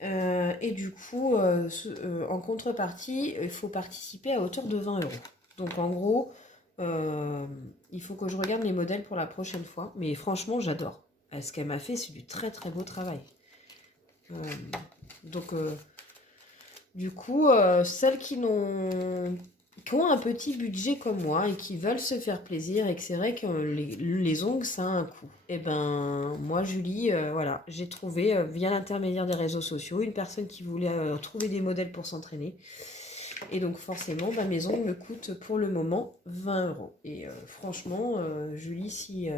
Et du coup, en contrepartie, il faut participer à hauteur de 20 €. Donc en gros, il faut que je regarde les modèles pour la prochaine fois. Mais franchement, j'adore. Ce qu'elle m'a fait, c'est du très très beau travail. Donc, du coup, celles qui ont un petit budget comme moi et qui veulent se faire plaisir et que c'est vrai que les ongles, ça a un coût. Et ben, moi, Julie, voilà, j'ai trouvé via l'intermédiaire des réseaux sociaux une personne qui voulait trouver des modèles pour s'entraîner. Et donc forcément, mes ongles me coûtent pour le moment 20 €. Et franchement, Julie, si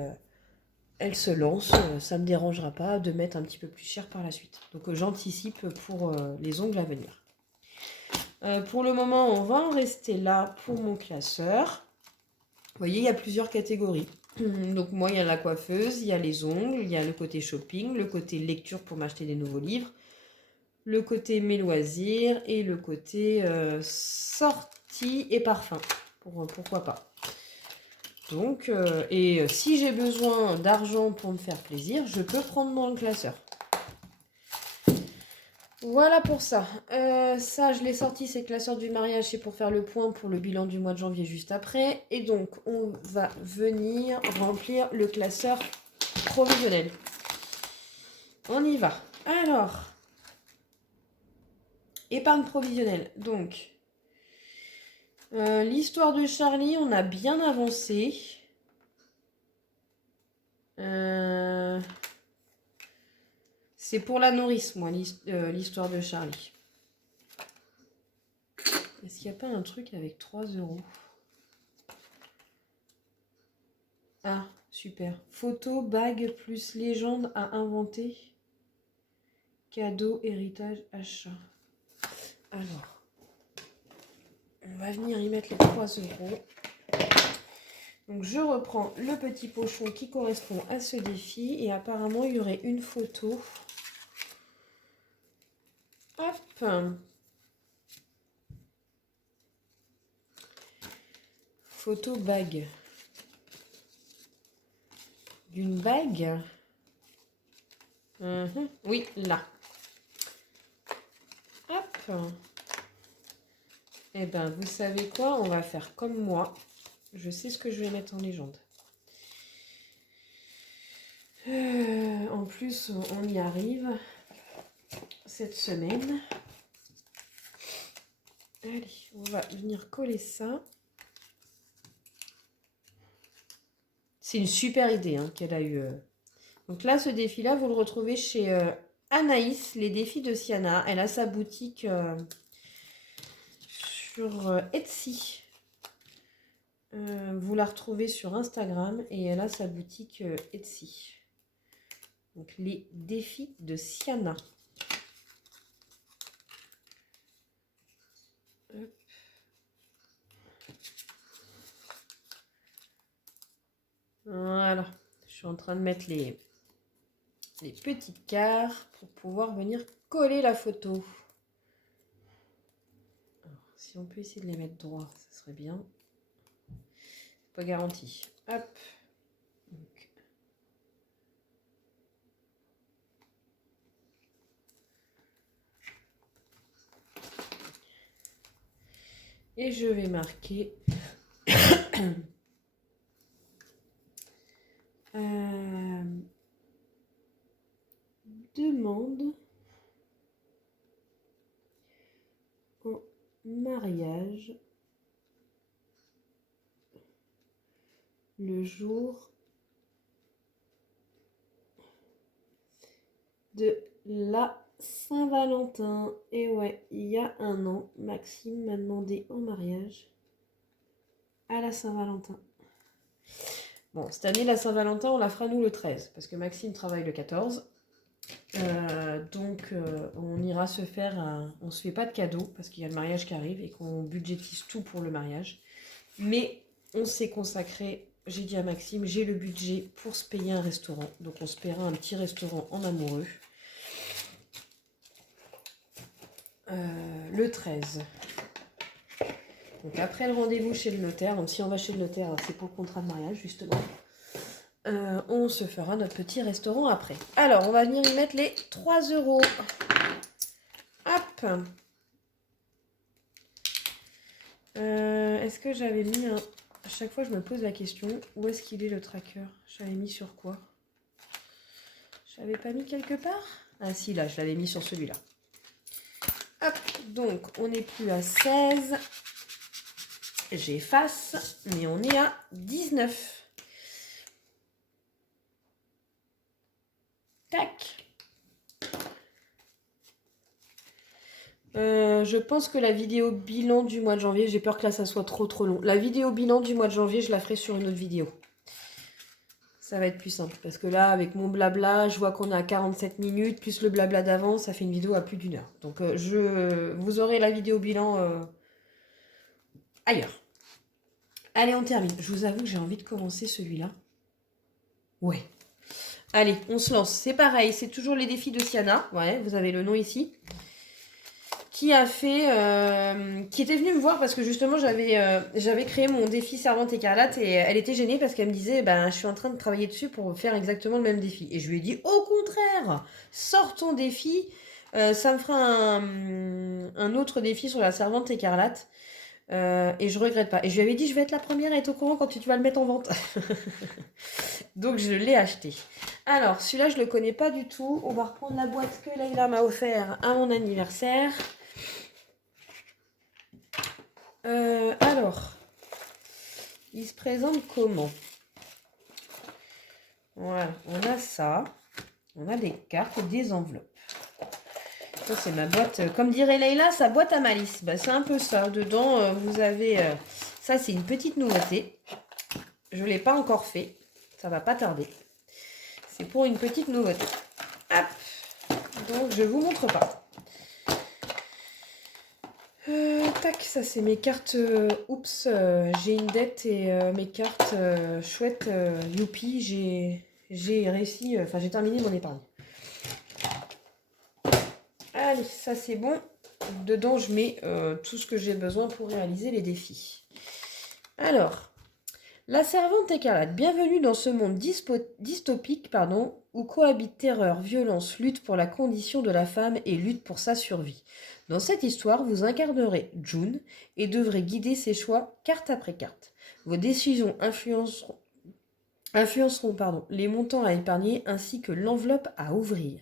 elle se lance, ça ne me dérangera pas de mettre un petit peu plus cher par la suite. Donc j'anticipe pour les ongles à venir. Pour le moment, on va en rester là pour mon classeur. Vous voyez, il y a plusieurs catégories. Donc moi, il y a la coiffeuse, il y a les ongles, il y a le côté shopping, le côté lecture pour m'acheter des nouveaux livres, le côté mes loisirs et le côté sortie et parfum. Pourquoi pas. Donc, si j'ai besoin d'argent pour me faire plaisir, je peux prendre dans le classeur. Voilà pour ça. Ça, je l'ai sorti, c'est classeur du mariage, c'est pour faire le point pour le bilan du mois de janvier juste après. Et donc, on va venir remplir le classeur provisionnel. On y va. Alors, épargne provisionnelle. Donc, l'histoire de Charlie, on a bien avancé. C'est pour la nourrice, moi, l'histoire de Charlie. Est-ce qu'il n'y a pas un truc avec 3 €? Ah, super. Photo, bague, plus légende à inventer. Cadeau, héritage, achat. Alors, on va venir y mettre les 3 €. Donc, je reprends le petit pochon qui correspond à ce défi. Et apparemment, il y aurait une photo. Hop. Photo bague. D'une bague. Oui, là. Hop. Eh ben, vous savez quoi? On va faire comme moi. Je sais ce que je vais mettre en légende. En plus, on y arrive cette semaine. Allez, on va venir coller ça. C'est une super idée qu'elle a eue. Donc là, ce défi-là, vous le retrouvez chez Anaïs, les défis de Siana. Elle a sa boutique sur Etsy. Vous la retrouvez sur Instagram et elle a sa boutique Etsy. Donc les défis de Siana. Voilà. Je suis en train de mettre les petites cartes pour pouvoir venir coller la photo. Alors, si on peut essayer de les mettre droit, ça serait bien. Pas garanti. Hop. Donc. Et je vais marquer demande en mariage le jour de la Saint-Valentin. Et ouais, il y a un an, Maxime m'a demandé en mariage à la Saint-Valentin. Bon, cette année, la Saint-Valentin, on la fera nous le 13, parce que Maxime travaille le 14. Donc, on ira se faire on se fait pas de cadeau, parce qu'il y a le mariage qui arrive et qu'on budgétise tout pour le mariage. Mais on s'est consacré, j'ai dit à Maxime, j'ai le budget pour se payer un restaurant. Donc, on se paiera un petit restaurant en amoureux. Le 13. Donc après le rendez-vous chez le notaire, donc si on va chez le notaire, c'est pour le contrat de mariage justement. On se fera notre petit restaurant après. Alors, on va venir y mettre les 3 €. Hop. Est-ce que j'avais mis un... À chaque fois, je me pose la question, où est-ce qu'il est le tracker? J'avais mis sur quoi? Je l'avais pas mis quelque part? Ah si, là, je l'avais mis sur celui-là. Hop, donc on n'est plus à 16. J'efface, mais on est à 19. Tac. Je pense que la vidéo bilan du mois de janvier, j'ai peur que là ça soit trop long. La vidéo bilan du mois de janvier, je la ferai sur une autre vidéo. Ça va être plus simple. Parce que là, avec mon blabla, je vois qu'on est à 47 minutes, plus le blabla d'avant, ça fait une vidéo à plus d'1 heure. Donc vous aurez la vidéo bilan ailleurs. Allez, on termine. Je vous avoue que j'ai envie de commencer celui-là. Ouais. Allez, on se lance. C'est pareil, c'est toujours les défis de Siana. Ouais, vous avez le nom ici. Qui a fait, qui était venue me voir parce que justement j'avais créé mon défi Servante écarlate et elle était gênée parce qu'elle me disait je suis en train de travailler dessus pour faire exactement le même défi. Et je lui ai dit au contraire, sors ton défi, ça me fera un autre défi sur la Servante écarlate. Et je regrette pas. Et je lui avais dit je vais être la première à être au courant quand tu vas le mettre en vente. Donc je l'ai acheté. Alors celui-là je le connais pas du tout. On va reprendre la boîte que Leïla m'a offert à mon anniversaire. Alors, il se présente comment? Voilà, on a ça. On a des cartes et des enveloppes. Ça, c'est ma boîte. Comme dirait Leïla, sa boîte à malice. C'est un peu ça. Dedans, vous avez... ça, c'est une petite nouveauté. Je ne l'ai pas encore fait. Ça va pas tarder. C'est pour une petite nouveauté. Hop. Donc, je vous montre pas. Tac, ça c'est mes cartes oups, j'ai une dette et mes cartes chouette, youpi, j'ai réussi, enfin j'ai terminé mon épargne. Allez, ça c'est bon. Dedans je mets tout ce que j'ai besoin pour réaliser les défis. Alors, la Servante écarlate, bienvenue dans ce monde dystopique, où cohabitent terreur, violence, lutte pour la condition de la femme et lutte pour sa survie. Dans cette histoire, vous incarnerez June et devrez guider ses choix carte après carte. Vos décisions influenceront les montants à épargner ainsi que l'enveloppe à ouvrir.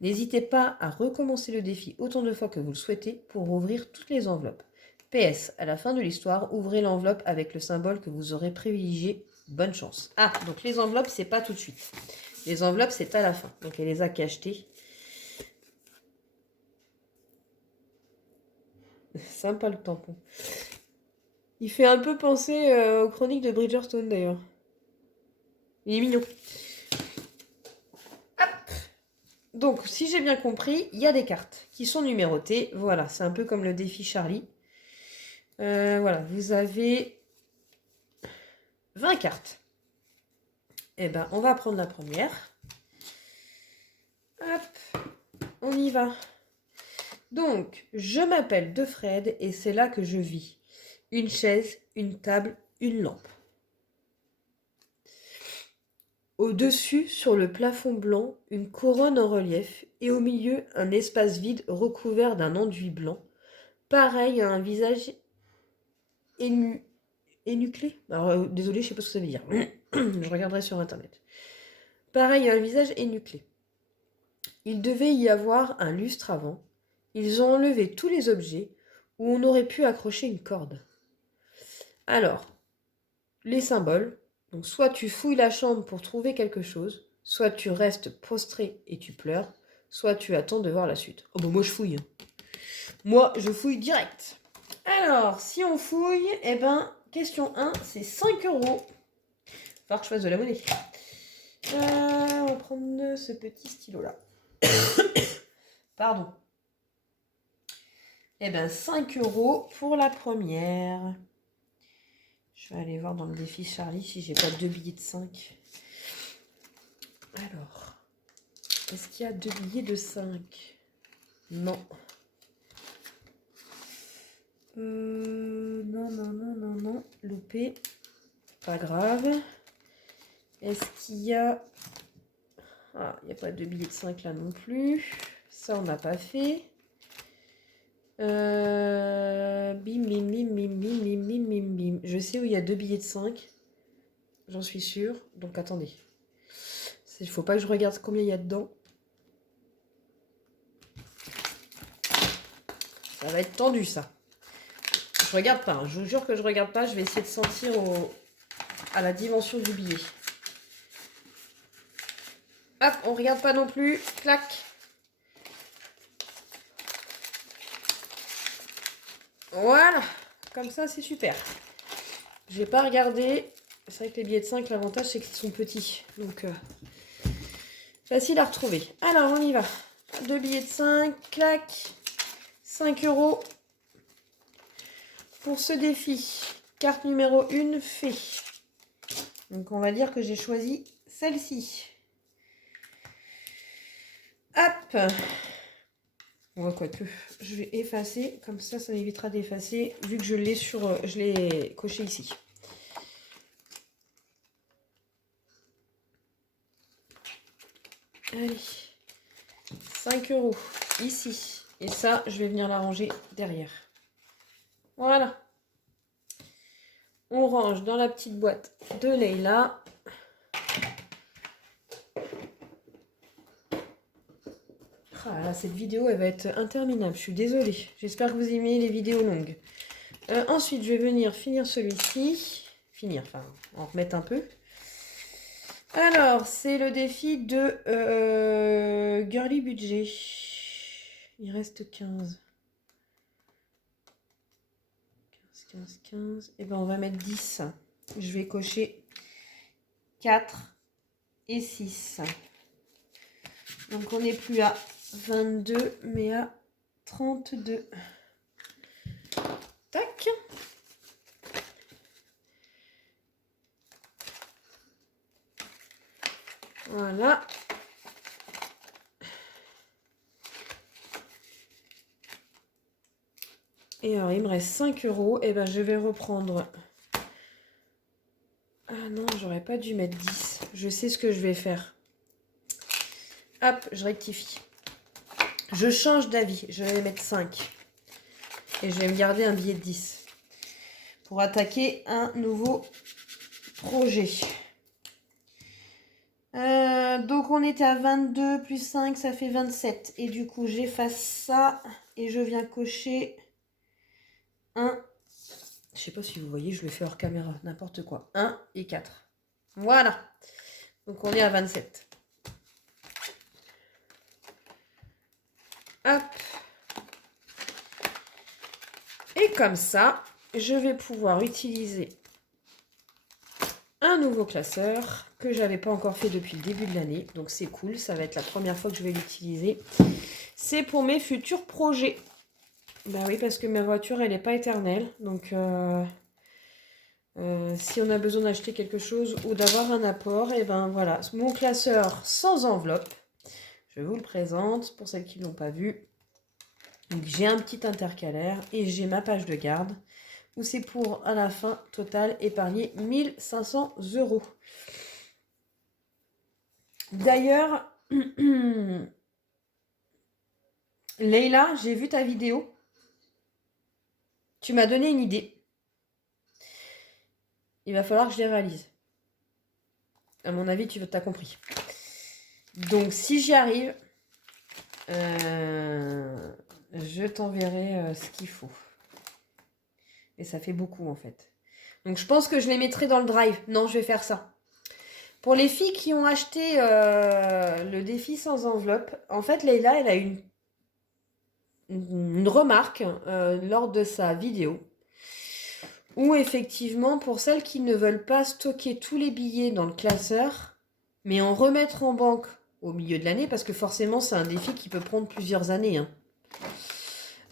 N'hésitez pas à recommencer le défi autant de fois que vous le souhaitez pour ouvrir toutes les enveloppes. PS, à la fin de l'histoire, ouvrez l'enveloppe avec le symbole que vous aurez privilégié. Bonne chance. Ah, donc les enveloppes, c'est pas tout de suite. Les enveloppes, c'est à la fin. Donc elle les a cachetées. Sympa le tampon. Il fait un peu penser aux chroniques de Bridgerton d'ailleurs. Il est mignon. Hop. Donc, si j'ai bien compris, il y a des cartes qui sont numérotées. Voilà, c'est un peu comme le défi Charlie. Voilà, vous avez 20 cartes. Eh ben, on va prendre la première. Hop, on y va. Donc, je m'appelle Defred et c'est là que je vis. Une chaise, une table, une lampe. Au-dessus, sur le plafond blanc, une couronne en relief et au milieu, un espace vide recouvert d'un enduit blanc, pareil à un visage énuclé. Alors, désolé, je sais pas ce que ça veut dire. Je regarderai sur internet. Pareil à un visage énuclé. Il devait y avoir un lustre avant. Ils ont enlevé tous les objets où on aurait pu accrocher une corde. Alors, les symboles. Donc, soit tu fouilles la chambre pour trouver quelque chose, soit tu restes prostré et tu pleures, soit tu attends de voir la suite. Oh bah moi je fouille. Moi je fouille direct. Alors, si on fouille, eh ben, question 1, c'est 5 euros. Il va falloir que je fasse de la monnaie. On va prendre ce petit stylo-là. Pardon. Eh ben, 5 euros pour la première. Je vais aller voir dans le défi Charlie si j'ai pas 2 billets de 5. Alors, est-ce qu'il y a 2 billets de 5? Non. Non. Loupé. Pas grave. Est-ce qu'il y a... Ah, il n'y a pas de billets de 5 là non plus. Ça, on n'a pas fait. Bim, bim, bim, bim, bim, bim, bim, bim, bim. Je sais où il y a 2 billets de 5. J'en suis sûre. Donc, attendez. Il faut pas que je regarde combien il y a dedans. Ça va être tendu, ça. Je regarde pas. Hein. Je vous jure que je regarde pas. Je vais essayer de sentir à la dimension du billet. Hop, on regarde pas non plus. Clac. Voilà. Comme ça, c'est super. Je vais pas regarder. C'est vrai que les billets de 5, l'avantage, c'est qu'ils sont petits. Donc, facile à retrouver. Alors, on y va. 2 billets de 5. Clac. 5 euros. Pour ce défi, carte numéro 1 fait. Donc, on va dire que j'ai choisi celle-ci. Hop. On voit quoi que je vais effacer. Comme ça, ça m'évitera d'effacer vu que je l'ai coché ici. Allez. 5 euros ici. Et ça, je vais venir la ranger derrière. Voilà. On range dans la petite boîte de Leïla. Ah là, cette vidéo, elle va être interminable. Je suis désolée. J'espère que vous aimez les vidéos longues. Ensuite, je vais venir finir celui-ci. Enfin, en remettre un peu. Alors, c'est le défi de Girly Budget. Il reste 15. 15. Et ben, on va mettre 10. Je vais cocher 4 et 6. Donc, on n'est plus à 22, mais à 32. Tac. Voilà. Et alors, il me reste 5 euros. Et ben, je vais reprendre... Ah non, j'aurais pas dû mettre 10. Je sais ce que je vais faire. Hop, je rectifie. Je change d'avis. Je vais mettre 5. Et je vais me garder un billet de 10. Pour attaquer un nouveau projet. Donc, on était à 22 plus 5, ça fait 27. Et du coup, j'efface ça. Et je viens cocher 1. Je sais pas si vous voyez, je le fais hors caméra. N'importe quoi. 1 et 4. Voilà. Donc, on est à 27. Hop. Et comme ça, je vais pouvoir utiliser un nouveau classeur que j'avais pas encore fait depuis le début de l'année. Donc c'est cool, ça va être la première fois que je vais l'utiliser. C'est pour mes futurs projets. Bah oui, parce que ma voiture, elle n'est pas éternelle. Donc Si on a besoin d'acheter quelque chose ou d'avoir un apport, et ben voilà, mon classeur sans enveloppe, je vous le présente pour celles qui ne l'ont pas vu. Donc j'ai un petit intercalaire et j'ai ma page de garde où c'est pour à la fin total épargner 1500 €. D'ailleurs, Leïla, j'ai vu ta vidéo. Tu m'as donné une idée. Il va falloir que je les réalise. À mon avis, tu as compris. Donc, si j'y arrive, je t'enverrai ce qu'il faut. Et ça fait beaucoup, en fait. Donc, je pense que je les mettrai dans le drive. Non, je vais faire ça. Pour les filles qui ont acheté le défi sans enveloppe, en fait, Leïla, elle a une remarque lors de sa vidéo. Ou effectivement, pour celles qui ne veulent pas stocker tous les billets dans le classeur, mais en remettre en banque au milieu de l'année, parce que forcément c'est un défi qui peut prendre plusieurs années, hein.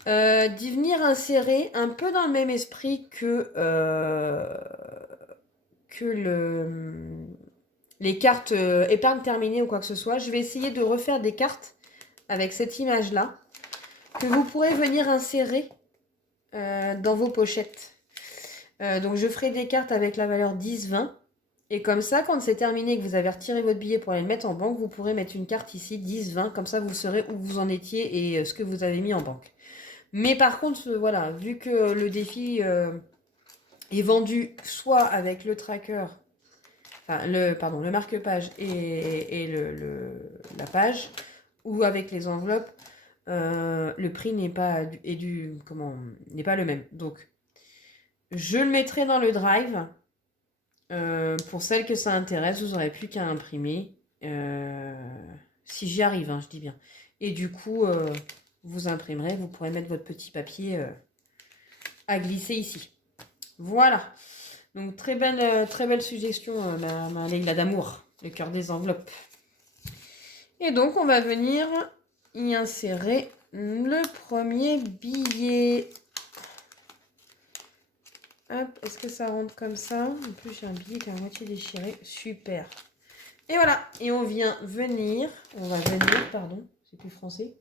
D'y venir insérer un peu dans le même esprit que les cartes épargne terminée ou quoi que ce soit. Je vais essayer de refaire des cartes avec cette image-là, que vous pourrez venir insérer dans vos pochettes. Donc je ferai des cartes avec la valeur 10, 20. Et comme ça, quand c'est terminé, que vous avez retiré votre billet pour aller le mettre en banque, vous pourrez mettre une carte ici, 10, 20. Comme ça, vous saurez où vous en étiez et ce que vous avez mis en banque. Mais par contre, voilà, vu que le défi est vendu soit avec le tracker, enfin, le marque-page et la page, ou avec les enveloppes, le prix n'est pas n'est pas le même. Donc, je le mettrai dans le drive. Pour celles que ça intéresse, vous n'aurez plus qu'à imprimer. Si j'y arrive, hein, je dis bien. Et du coup, vous imprimerez, vous pourrez mettre votre petit papier à glisser ici. Voilà. Donc très belle suggestion, ma Leïla d'amour, le cœur des enveloppes. Et donc on va venir y insérer le premier billet. Hop, est-ce que ça rentre comme ça? En plus, j'ai un billet qui est à moitié déchiré. Super. Et voilà. Et on va venir, pardon, c'est plus français.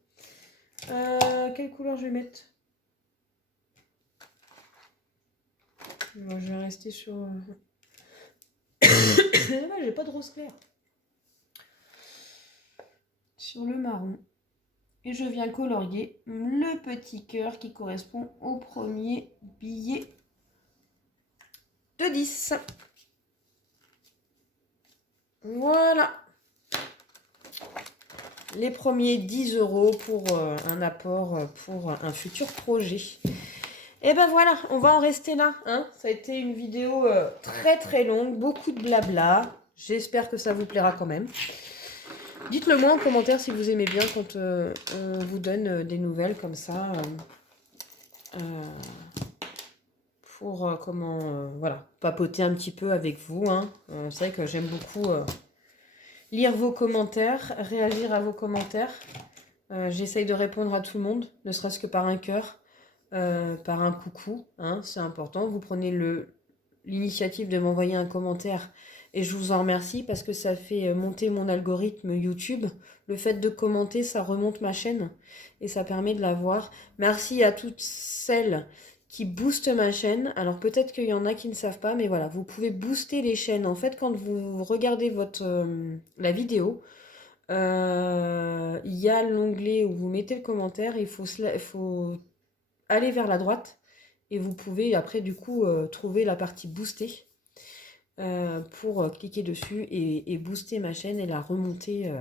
Quelle couleur je vais mettre? Bon, je vais rester sur... j'ai pas de rose clair. Sur le marron. Et je viens colorier le petit cœur qui correspond au premier billet de 10. Voilà. Les premiers 10 € pour un apport pour un futur projet. Et ben voilà, on va en rester là, hein. Ça a été une vidéo très longue, beaucoup de blabla. J'espère que ça vous plaira quand même. Dites-le moi en commentaire si vous aimez bien quand on vous donne des nouvelles comme ça. Pour voilà, papoter un petit peu avec vous, hein. C'est vrai que j'aime beaucoup lire vos commentaires, réagir à vos commentaires. J'essaye de répondre à tout le monde, ne serait-ce que par un cœur. Par un coucou, hein, c'est important. Vous prenez l'initiative de m'envoyer un commentaire et je vous en remercie parce que ça fait monter mon algorithme YouTube. Le fait de commenter, ça remonte ma chaîne et ça permet de la voir. Merci à toutes celles qui boostent ma chaîne. Alors peut-être qu'il y en a qui ne savent pas, mais voilà, vous pouvez booster les chaînes. En fait, quand vous regardez la vidéo, il y a l'onglet où vous mettez le commentaire. Il faut aller vers la droite et vous pouvez après du coup trouver la partie booster pour cliquer dessus et booster ma chaîne et la remonter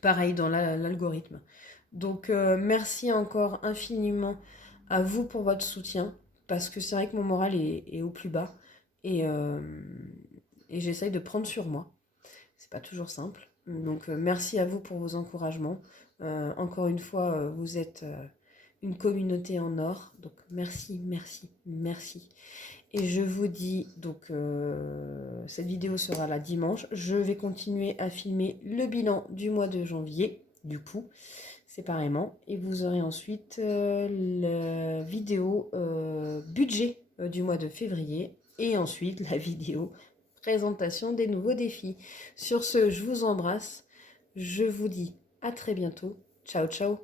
pareil dans l'algorithme. Donc merci encore infiniment à vous pour votre soutien parce que c'est vrai que mon moral est au plus bas et j'essaye de prendre sur moi. C'est pas toujours simple. Donc merci à vous pour vos encouragements. Encore une fois, vous êtes une communauté en or. Donc merci. Et je vous dis, donc cette vidéo sera là dimanche. Je vais continuer à filmer le bilan du mois de janvier, du coup, séparément. Et vous aurez ensuite la vidéo budget du mois de février et ensuite la vidéo présentation des nouveaux défis. Sur ce, je vous embrasse. Je vous dis à très bientôt. Ciao, ciao.